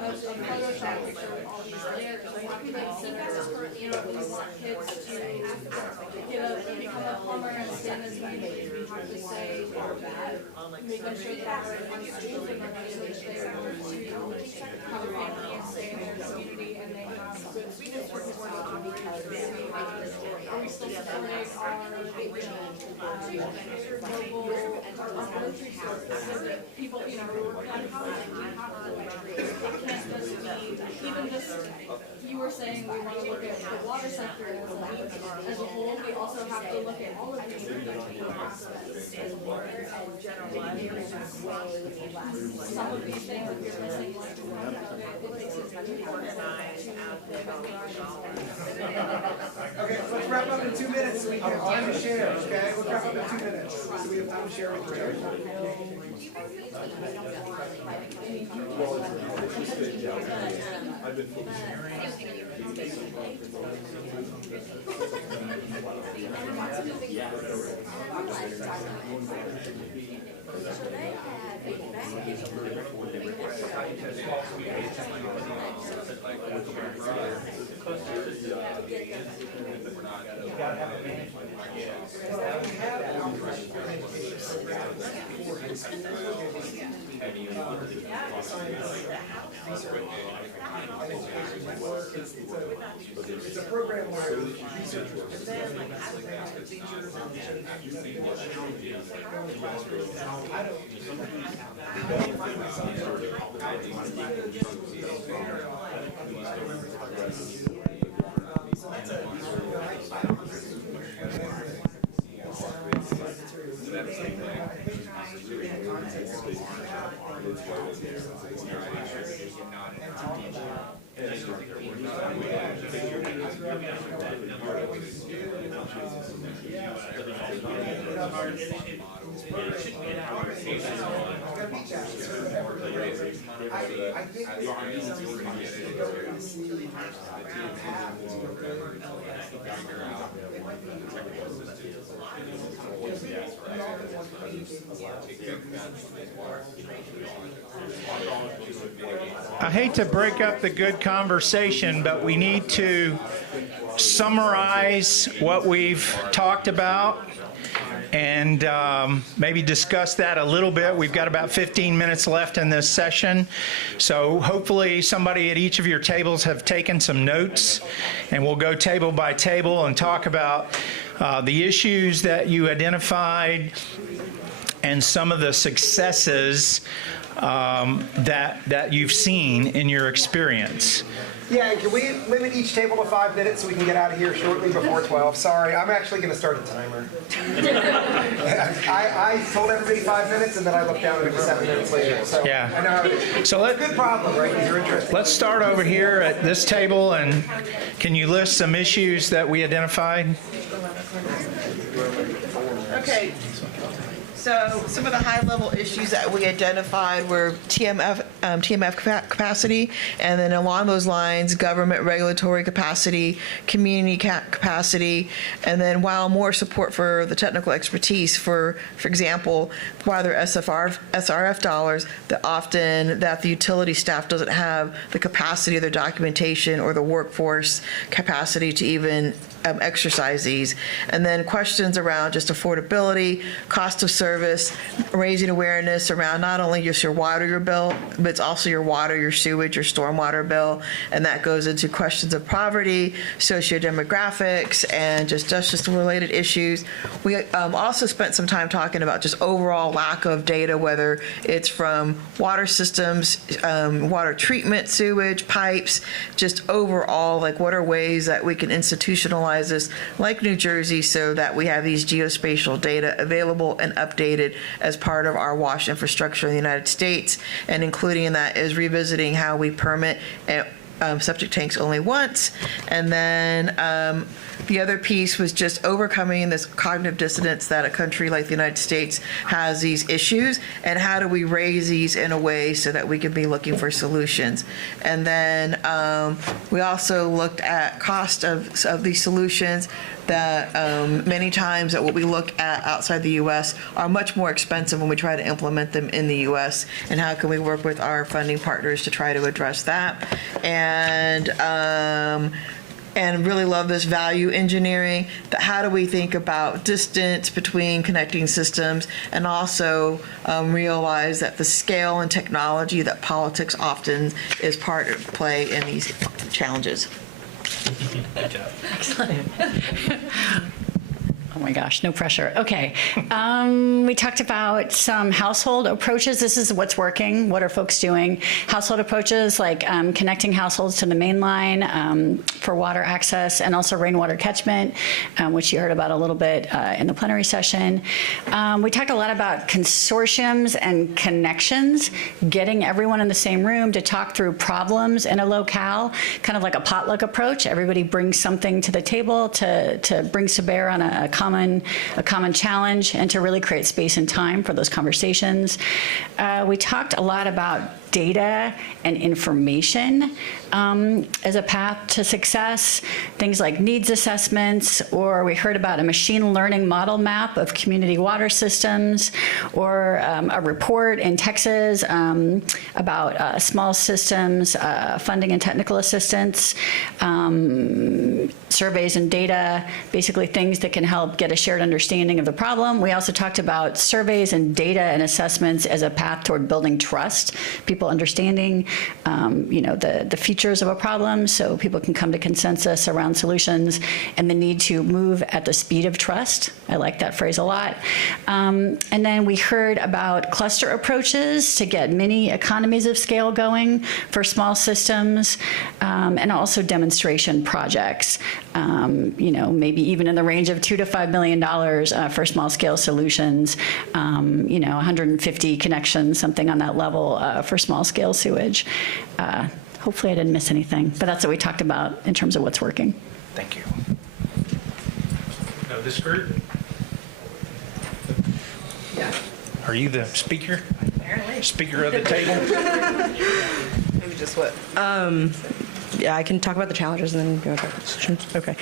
Photoshop picture with all these layers. So you have to consider, you know, if you want kids to become a plumber and stay in this community, we have to say, making sure that our schools and our residents, they are to have a family and stay in their community and they have good school services. Are we still supporting our global elementary schools? Because people, you know, we're working on housing, we have to, it can't just be, even just, you were saying we want to look at the water sector as a whole, we also have to look at all of these different aspects as water and general. Some of these things, if you're missing like one of it, it makes it very hard Okay, let's wrap up in 2 minutes so we can have time to share, okay? Let's wrap up in 2 minutes so we have time to share with each other. It's a program where researchers I hate to break up the good conversation, but we need to summarize what we've talked about and maybe discuss that a little bit. We've got about 15 minutes left in this session. So hopefully somebody at each of your tables have taken some notes, and we'll go table by table and talk about the issues that you identified and some of the successes that you've seen in your experience. Yeah, can we limit each table to 5 minutes so we can get out of here shortly before 12? Sorry, I'm actually going to start a timer. I told everybody 5 minutes, and then I looked down and it was 7 minutes later. So Yeah. I know how it is. So It's a good problem, right? Because you're interested. Let's start over here at this table, and can you list some issues that we identified? Okay. So some of the high-level issues that we identified were TMF capacity, and then along those lines, government regulatory capacity, community capacity, and then while more support for the technical expertise, for example, while they're SRF dollars, that often that the utility staff doesn't have the capacity of their documentation or the workforce capacity to even exercise these. And then questions around just affordability, cost of service, raising awareness around not only just your water bill, but it's also your water, your sewage, your stormwater bill. And that goes into questions of poverty, sociodemographics, and just justice-related issues. We also spent some time talking about just overall lack of data, whether it's from water systems, water treatment, sewage, pipes, just overall, like what are ways that we can institutionalize this, like New Jersey, so that we have these geospatial data available and updated as part of our wash infrastructure in the United States. And including in that is revisiting how we permit septic tanks only once. And then The other piece was just overcoming this cognitive dissonance that a country like the United States has these issues, and how do we raise these in a way so that we can be looking for solutions. And then we also looked at cost of these solutions, that many times that what we look at outside the U.S. are much more expensive when we try to implement them in the U.S., and how can we work with our funding partners to try to address that. And really love this value engineering, that how do we think about distance between connecting systems, and also realize that the scale and technology, that politics often is part of play in these challenges. Good job. Excellent. Oh my gosh, no pressure. Okay. We talked about some household approaches. This is what's working. What are folks doing? Household approaches like connecting households to the main line for water access, and also rainwater catchment, which you heard about a little bit in the plenary session. We talked a lot about consortiums and connections, getting everyone in the same room to talk through problems in a locale, kind of like a potluck approach. Everybody brings something to the table to bring to bear on a common challenge, and to really create space and time for those conversations. We talked a lot about data and information as a path to success, things like needs assessments, or we heard about a machine learning model map of community water systems, or a report in Texas about small systems funding and technical assistance, surveys and data, basically things that can help get a shared understanding of the problem. We also talked about surveys and data and assessments as a path toward building trust, people understanding the features of a problem, so people can come to consensus around solutions, and the need to move at the speed of trust. I like that phrase a lot. And then we heard about cluster approaches to get mini economies of scale going for small systems, and also demonstration projects, maybe even in the range of $2 to $5 million for small scale solutions, 150 connections, something on that level for small scale sewage. Hopefully I didn't miss anything, but that's what we talked about in terms of what's working. Thank you. This group? Yeah. Are you the speaker? Apparently. Speaker of the table? Maybe just what? Yeah, I can talk about the challenges and then go talk about the solutions. Okay.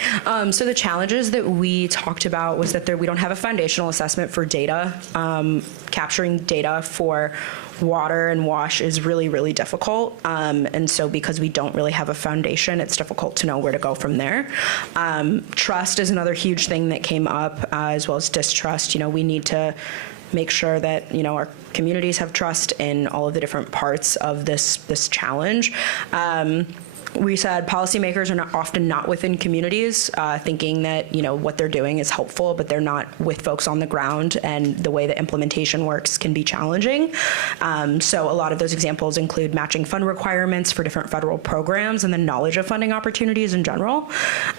So the challenges that we talked about was that we don't have a foundational assessment for data. Capturing data for water and wash is really, really difficult. And so because we don't really have a foundation, it's difficult to know where to go from there. Trust is another huge thing that came up, as well as distrust. We need to make sure that our communities have trust in all of the different parts of this challenge. We said policymakers are often not within communities, thinking that what they're doing is helpful, but they're not with folks on the ground, and the way the implementation works can be challenging. So a lot of those examples include matching fund requirements for different federal programs, and then knowledge of funding opportunities in general.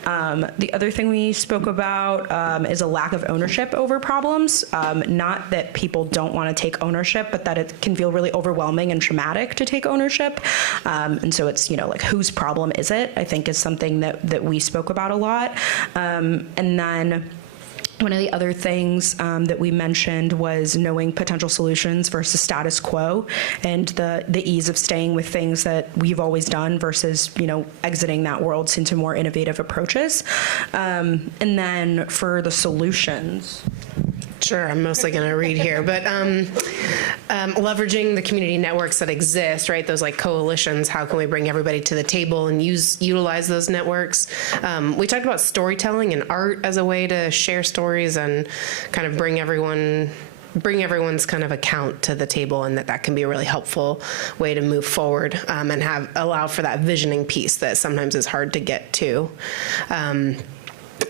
The other thing we spoke about is a lack of ownership over problems. Not that people don't want to take ownership, but that it can feel really overwhelming and traumatic to take ownership. And so it's like whose problem is it, I think, is something that we spoke about a lot. And then one of the other things that we mentioned was knowing potential solutions versus status quo, and the ease of staying with things that we've always done versus exiting that world into more innovative approaches. And then for the solutions. Sure, I'm mostly going to read here, but leveraging the community networks that exist, right? Those like coalitions, how can we bring everybody to the table and utilize those networks? We talked about storytelling and art as a way to share stories and kind of bring everyone's kind of account to the table, and that can be a really helpful way to move forward and allow for that visioning piece that sometimes is hard to get to.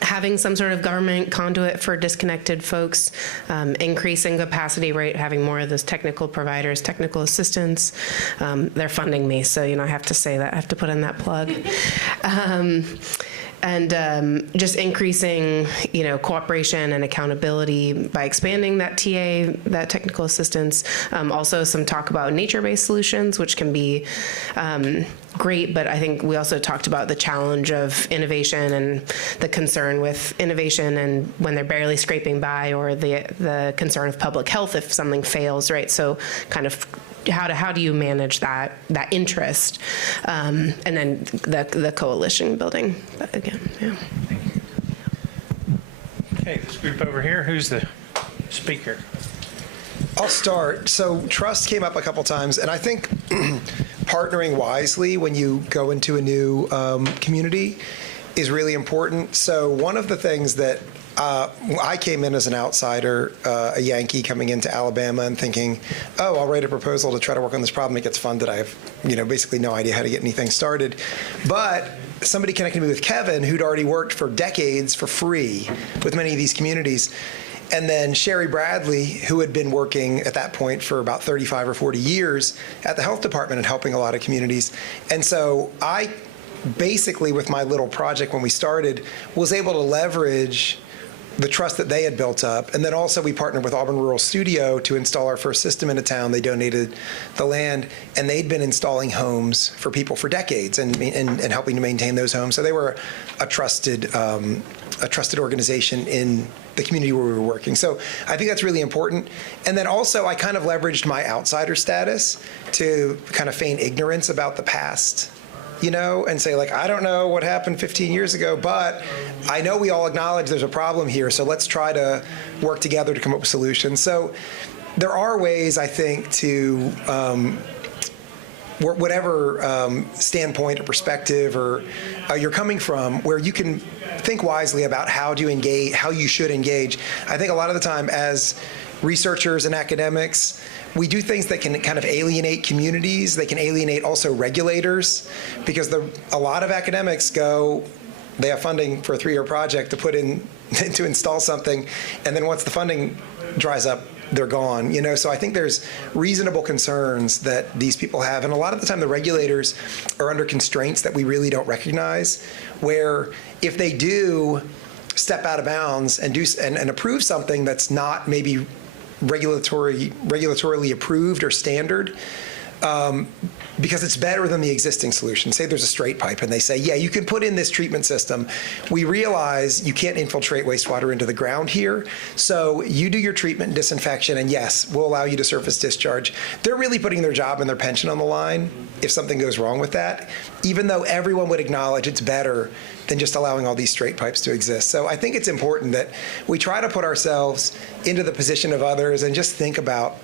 Having some sort of government conduit for disconnected folks, increasing capacity rate, having more of those technical providers, technical assistants. They're funding me, so I have to say that. I have to put in that plug. And just increasing, cooperation and accountability by expanding that TA, that technical assistance. Also some talk about nature-based solutions, which can be great, but I think we also talked about the challenge of innovation and the concern with innovation and when they're barely scraping by, or the concern of public health if something fails, right? So kind of how do you manage that interest, and then the coalition building. But again, yeah. Okay, this group over here, who's the speaker? I'll start. So trust came up a couple times, and I think partnering wisely when you go into a new community is really important. So one of the things that I came in as an outsider, a Yankee coming into Alabama and thinking, oh, I'll write a proposal to try to work on this problem. It gets funded. I have, basically no idea how to get anything started. But somebody connected me with Kevin, who'd already worked for decades for free with many of these communities. And then Sherry Bradley, who had been working at that point for about 35 or 40 years at the health department and helping a lot of communities. And so I basically, with my little project when we started, was able to leverage the trust that they had built up. And then also we partnered with Auburn Rural Studio to install our first system in a town. They donated the land, and they'd been installing homes for people for decades and helping to maintain those homes. So they were a trusted organization in the community where we were working. So I think that's really important. And then also I kind of leveraged my outsider status to kind of feign ignorance about the past, and say, like, I don't know what happened 15 years ago, but I know we all acknowledge there's a problem here, so let's try to work together to come up with solutions. So there are ways, I think, to whatever standpoint or perspective or you're coming from, where you can think wisely about how you should engage. I think a lot of the time as researchers and academics, we do things that can kind of alienate communities. They can alienate also regulators, because a lot of academics they have funding for a 3-year project to put in to install something, and then once the funding dries up, they're gone. So I think there's reasonable concerns that these people have, and a lot of the time the regulators are under constraints that we really don't recognize, where if they do step out of bounds and approve something that's not maybe regulatorily approved or standard, because it's better than the existing solution. Say there's a straight pipe and they say, yeah, you can put in this treatment system. We realize you can't infiltrate wastewater into the ground here, so you do your treatment and disinfection, and yes, we'll allow you to surface discharge. They're really putting their job and their pension on the line if something goes wrong with that, even though everyone would acknowledge it's better than just allowing all these straight pipes to exist. So I think it's important that we try to put ourselves into the position of others and just think about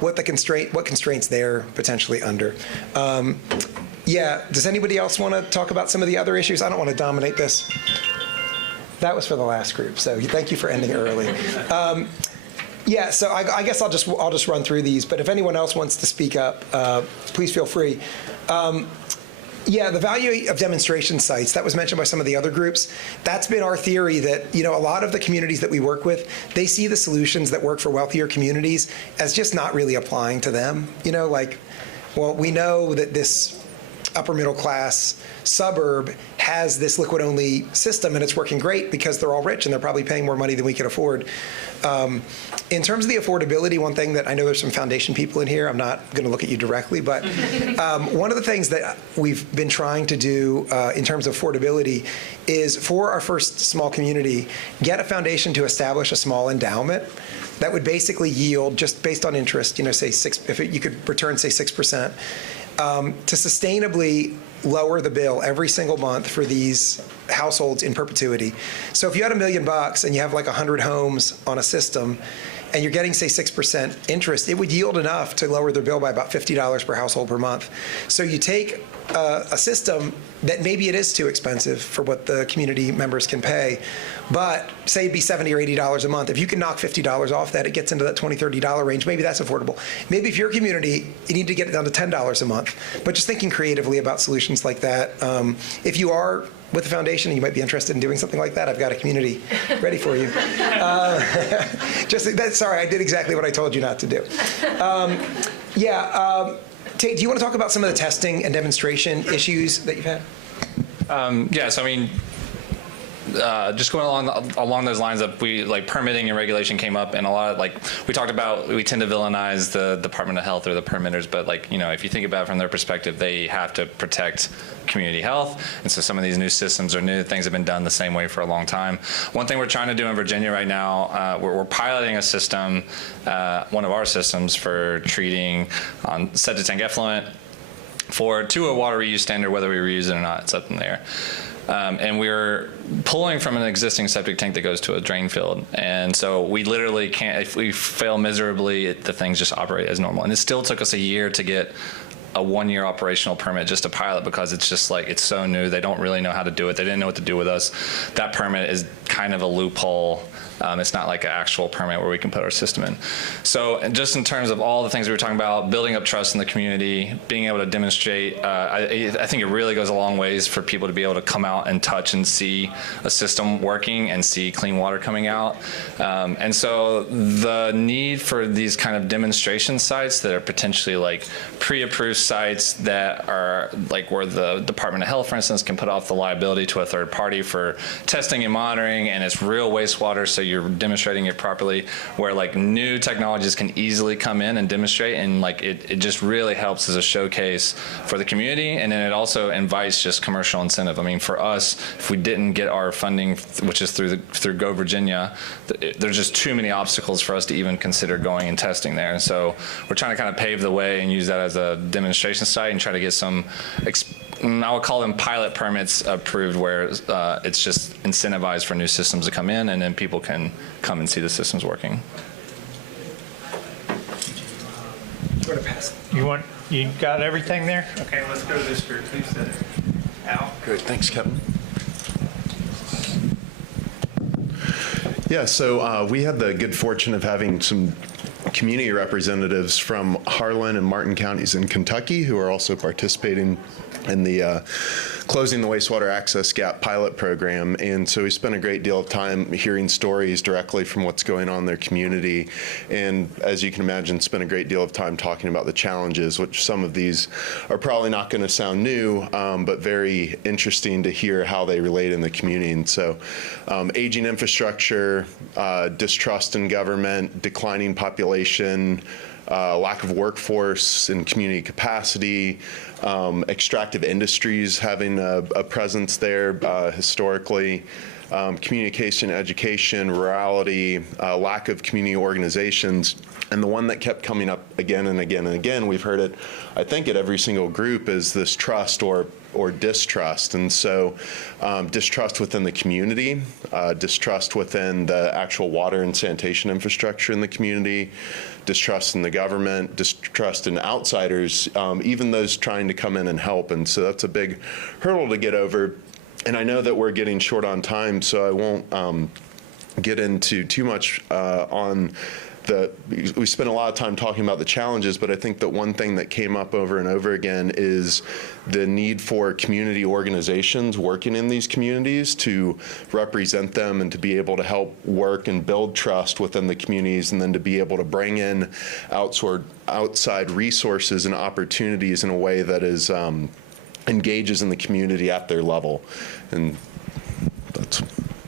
what constraints they're potentially under. Does anybody else want to talk about some of the other issues? I don't want to dominate this. That was for the last group, so thank you for ending early. So I guess I'll just run through these, but if anyone else wants to speak up, please feel free. The value of demonstration sites, that was mentioned by some of the other groups. That's been our theory, that a lot of the communities that we work with, they see the solutions that work for wealthier communities as just not really applying to them. We know that this upper middle class suburb has this liquid only system and it's working great because they're all rich and they're probably paying more money than we can afford. In terms of the affordability, one thing that I know there's some foundation people in here, I'm not going to look at you directly, but one of the things that we've been trying to do in terms of affordability is, for our first small community, get a foundation to establish a small endowment that would basically yield, just based on interest, say you could return, say 6%, to sustainably lower the bill every single month for these households in perpetuity. So if you had $1 million and you have like 100 homes on a system, and you're getting, say, 6% interest, it would yield enough to lower their bill by about $50 per household per month. So you take a system that maybe it is too expensive for what the community members can pay, but say it'd be $70 or $80 a month. If you can knock $50 off that, it gets into that $20, $30 range. Maybe that's affordable. Maybe if you're a community, you need to get it down to $10 a month. But just thinking creatively about solutions like that. If you are with the foundation and you might be interested in doing something like that, I've got a community ready for you. Sorry, I did exactly what I told you not to do. Tate, do you want to talk about some of the testing and demonstration issues that you've had? Yes, I mean, just going along those lines of permitting and regulation came up, and a lot of we talked about, we tend to villainize the Department of Health or the permitters, but if you think about it from their perspective, they have to protect community health, and so some of these new systems or new things have been done the same way for a long time. One thing we're trying to do in Virginia right now, we're piloting a system, one of our systems for treating septic tank effluent to a water reuse standard, whether we reuse it or not, it's up in the air. And we're pulling from an existing septic tank that goes to a drain field. And so we literally can't, if we fail miserably, the things just operate as normal. And it still took us a year to get a 1-year operational permit just to pilot, because it's just it's so new. They don't really know how to do it. They didn't know what to do with us. That permit is kind of a loophole. It's not like an actual permit where we can put our system in. So just in terms of all the things we were talking about, building up trust in the community, being able to demonstrate, I think it really goes a long ways for people to be able to come out and touch and see a system working and see clean water coming out. And so the need for these kind of demonstration sites that are potentially pre-approved sites that are where the Department of Health, for instance, can put off the liability to a third party for testing and monitoring, and it's real wastewater, so you're demonstrating it properly, where new technologies can easily come in and demonstrate, and it just really helps as a showcase for the community, and then it also invites just commercial incentive. I mean, for us, if we didn't get our funding, which is through Go Virginia, there's just too many obstacles for us to even consider going and testing there. And so we're trying to kind of pave the way and use that as a demonstration site and try to get some I would call them pilot permits approved, where it's just incentivized for new systems to come in, and then people can come and see the systems working. You got everything there? Okay, let's go to this group. Please, Al. Great, thanks, Kevin. Yeah, so we had the good fortune of having some community representatives from Harlan and Martin counties in Kentucky who are also participating in the Closing the Wastewater Access Gap pilot program. And so we spent a great deal of time hearing stories directly from what's going on in their community. And as you can imagine, spent a great deal of time talking about the challenges, which some of these are probably not going to sound new, but very interesting to hear how they relate in the community. And so aging infrastructure, distrust in government, declining population, lack of workforce and community capacity, extractive industries having a presence there historically, communication, education, rurality, lack of community organizations. And the one that kept coming up again and again and again, we've heard it, I think, at every single group, is this trust or distrust. And so distrust within the community, distrust within the actual water and sanitation infrastructure in the community, distrust in the government, distrust in outsiders, even those trying to come in and help. And so that's a big hurdle to get over. And I know that we're getting short on time, so I won't get into too much on we spent a lot of time talking about the challenges, but I think that one thing that came up over and over again is the need for community organizations working in these communities to represent them and to be able to help work and build trust within the communities, and then to be able to bring in outside resources and opportunities in a way that is engages in the community at their level. And that's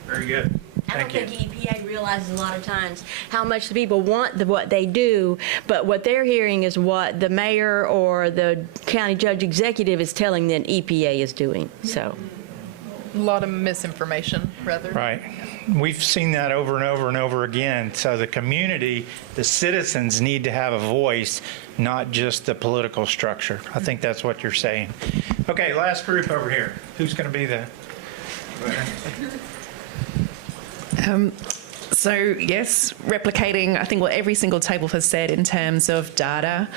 very good. I don't think EPA realizes a lot of times how much the people want what they do, but what they're hearing is what the mayor or the county judge executive is telling them EPA is doing. So a lot of misinformation, rather. Right. We've seen that over and over and over again. So the community, the citizens need to have a voice, not just the political structure. I think that's what you're saying. Okay, last group over here. Who's going to be the... So yes, replicating, I think, what every single table has said in terms of data,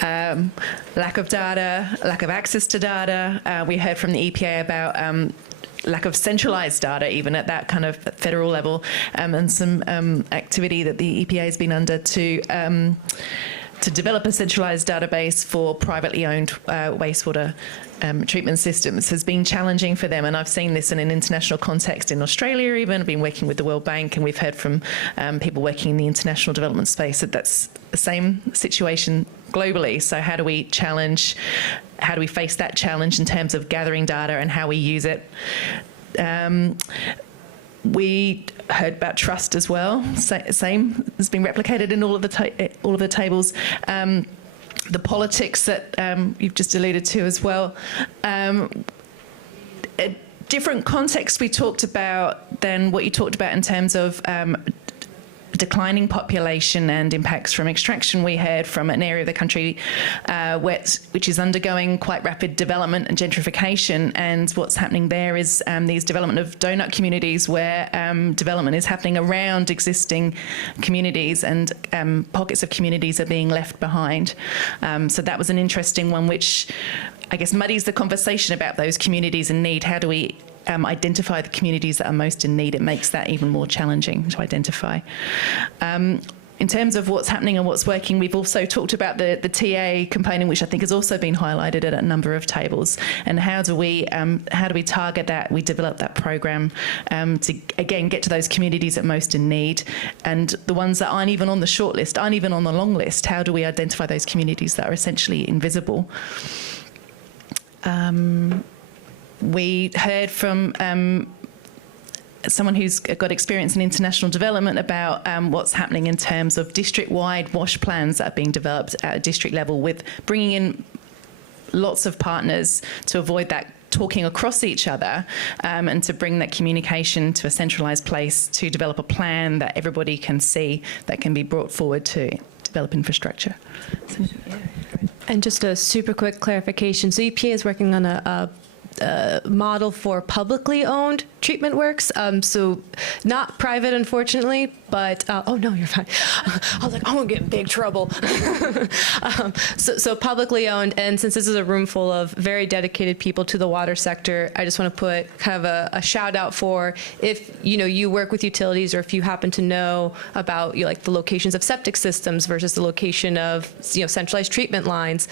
lack of data, lack of access to data. We heard from the EPA about lack of centralized data, even at that kind of federal level, and some activity that the EPA has been under to develop a centralized database for privately owned wastewater treatment systems has been challenging for them. And I've seen this in an international context in Australia even. I've been working with the World Bank, and we've heard from people working in the international development space that that's the same situation globally. So how do we face that challenge in terms of gathering data and how we use it? We heard about trust as well. Same has been replicated in all of the tables. The politics that you've just alluded to as well. A different context we talked about than what you talked about in terms of declining population and impacts from extraction. We heard from an area of the country which is undergoing quite rapid development and gentrification, and what's happening there is these development of donut communities where development is happening around existing communities, and pockets of communities are being left behind. So that was an interesting one, which I guess muddies the conversation about those communities in need. How do we identify the communities that are most in need? It makes that even more challenging to identify. In terms of what's happening and what's working, we've also talked about the TA component, which I think has also been highlighted at a number of tables. And how do we target that? We develop that program to, again, get to those communities that are most in need. And the ones that aren't even on the short list, aren't even on the long list, how do we identify those communities that are essentially invisible? We heard from someone who's got experience in international development about what's happening in terms of district-wide WASH plans that are being developed at a district level, with bringing in lots of partners to avoid that talking across each other, and to bring that communication to a centralised place to develop a plan that everybody can see that can be brought forward to develop infrastructure. So, yeah. And just a super quick clarification. So EPA is working on a model for publicly owned treatment works. So not private, unfortunately, but, oh no, you're fine. I was like, I'm gonna get in big trouble. So publicly owned, and since this is a room full of very dedicated people to the water sector, I just want to put kind of a shout out for, if you work with utilities, or if you happen to know about like the locations of septic systems versus the location of centralized treatment lines,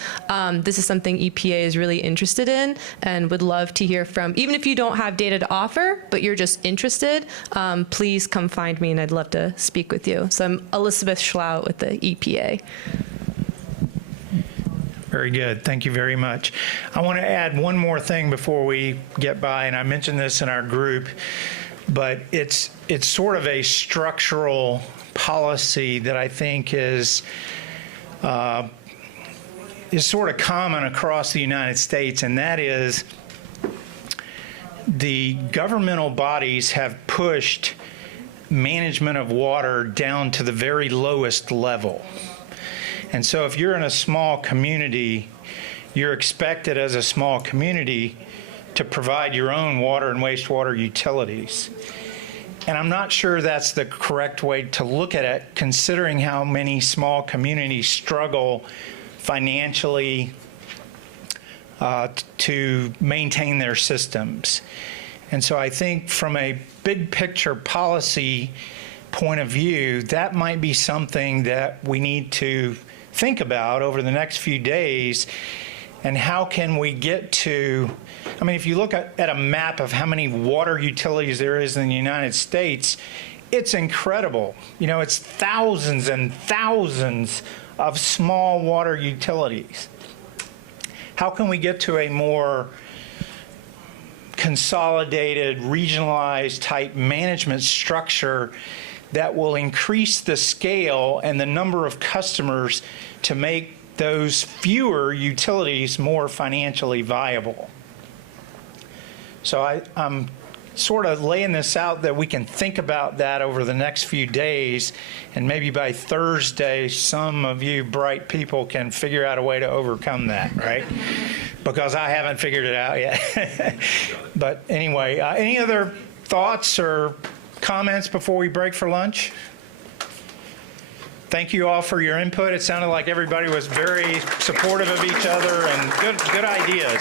this is something EPA is really interested in and would love to hear from. Even if you don't have data to offer, but you're just interested, please come find me and I'd love to speak with you. So I'm Elizabeth Schlout with the EPA. Very good. Thank you very much. I want to add one more thing before we get by, and I mentioned this in our group, but it's sort of a structural policy that I think is sort of common across the United States, and that is the governmental bodies have pushed management of water down to the very lowest level. And so if you're in a small community, you're expected as a small community to provide your own water and wastewater utilities. And I'm not sure that's the correct way to look at it, considering how many small communities struggle financially to maintain their systems. And so I think from a big picture policy point of view, that might be something that we need to think about over the next few days. And how can we get to, I mean, if you look at a map of how many water utilities there is in the United States, it's incredible. It's thousands and thousands of small water utilities. How can we get to a more consolidated, regionalized type management structure that will increase the scale and the number of customers to make those fewer utilities more financially viable? So I'm sort of laying this out that we can think about that over the next few days, and maybe by Thursday, some of you bright people can figure out a way to overcome that, right? Because I haven't figured it out yet. But anyway, any other thoughts or comments before we break for lunch? Thank you all for your input. It sounded like everybody was very supportive of each other and good ideas.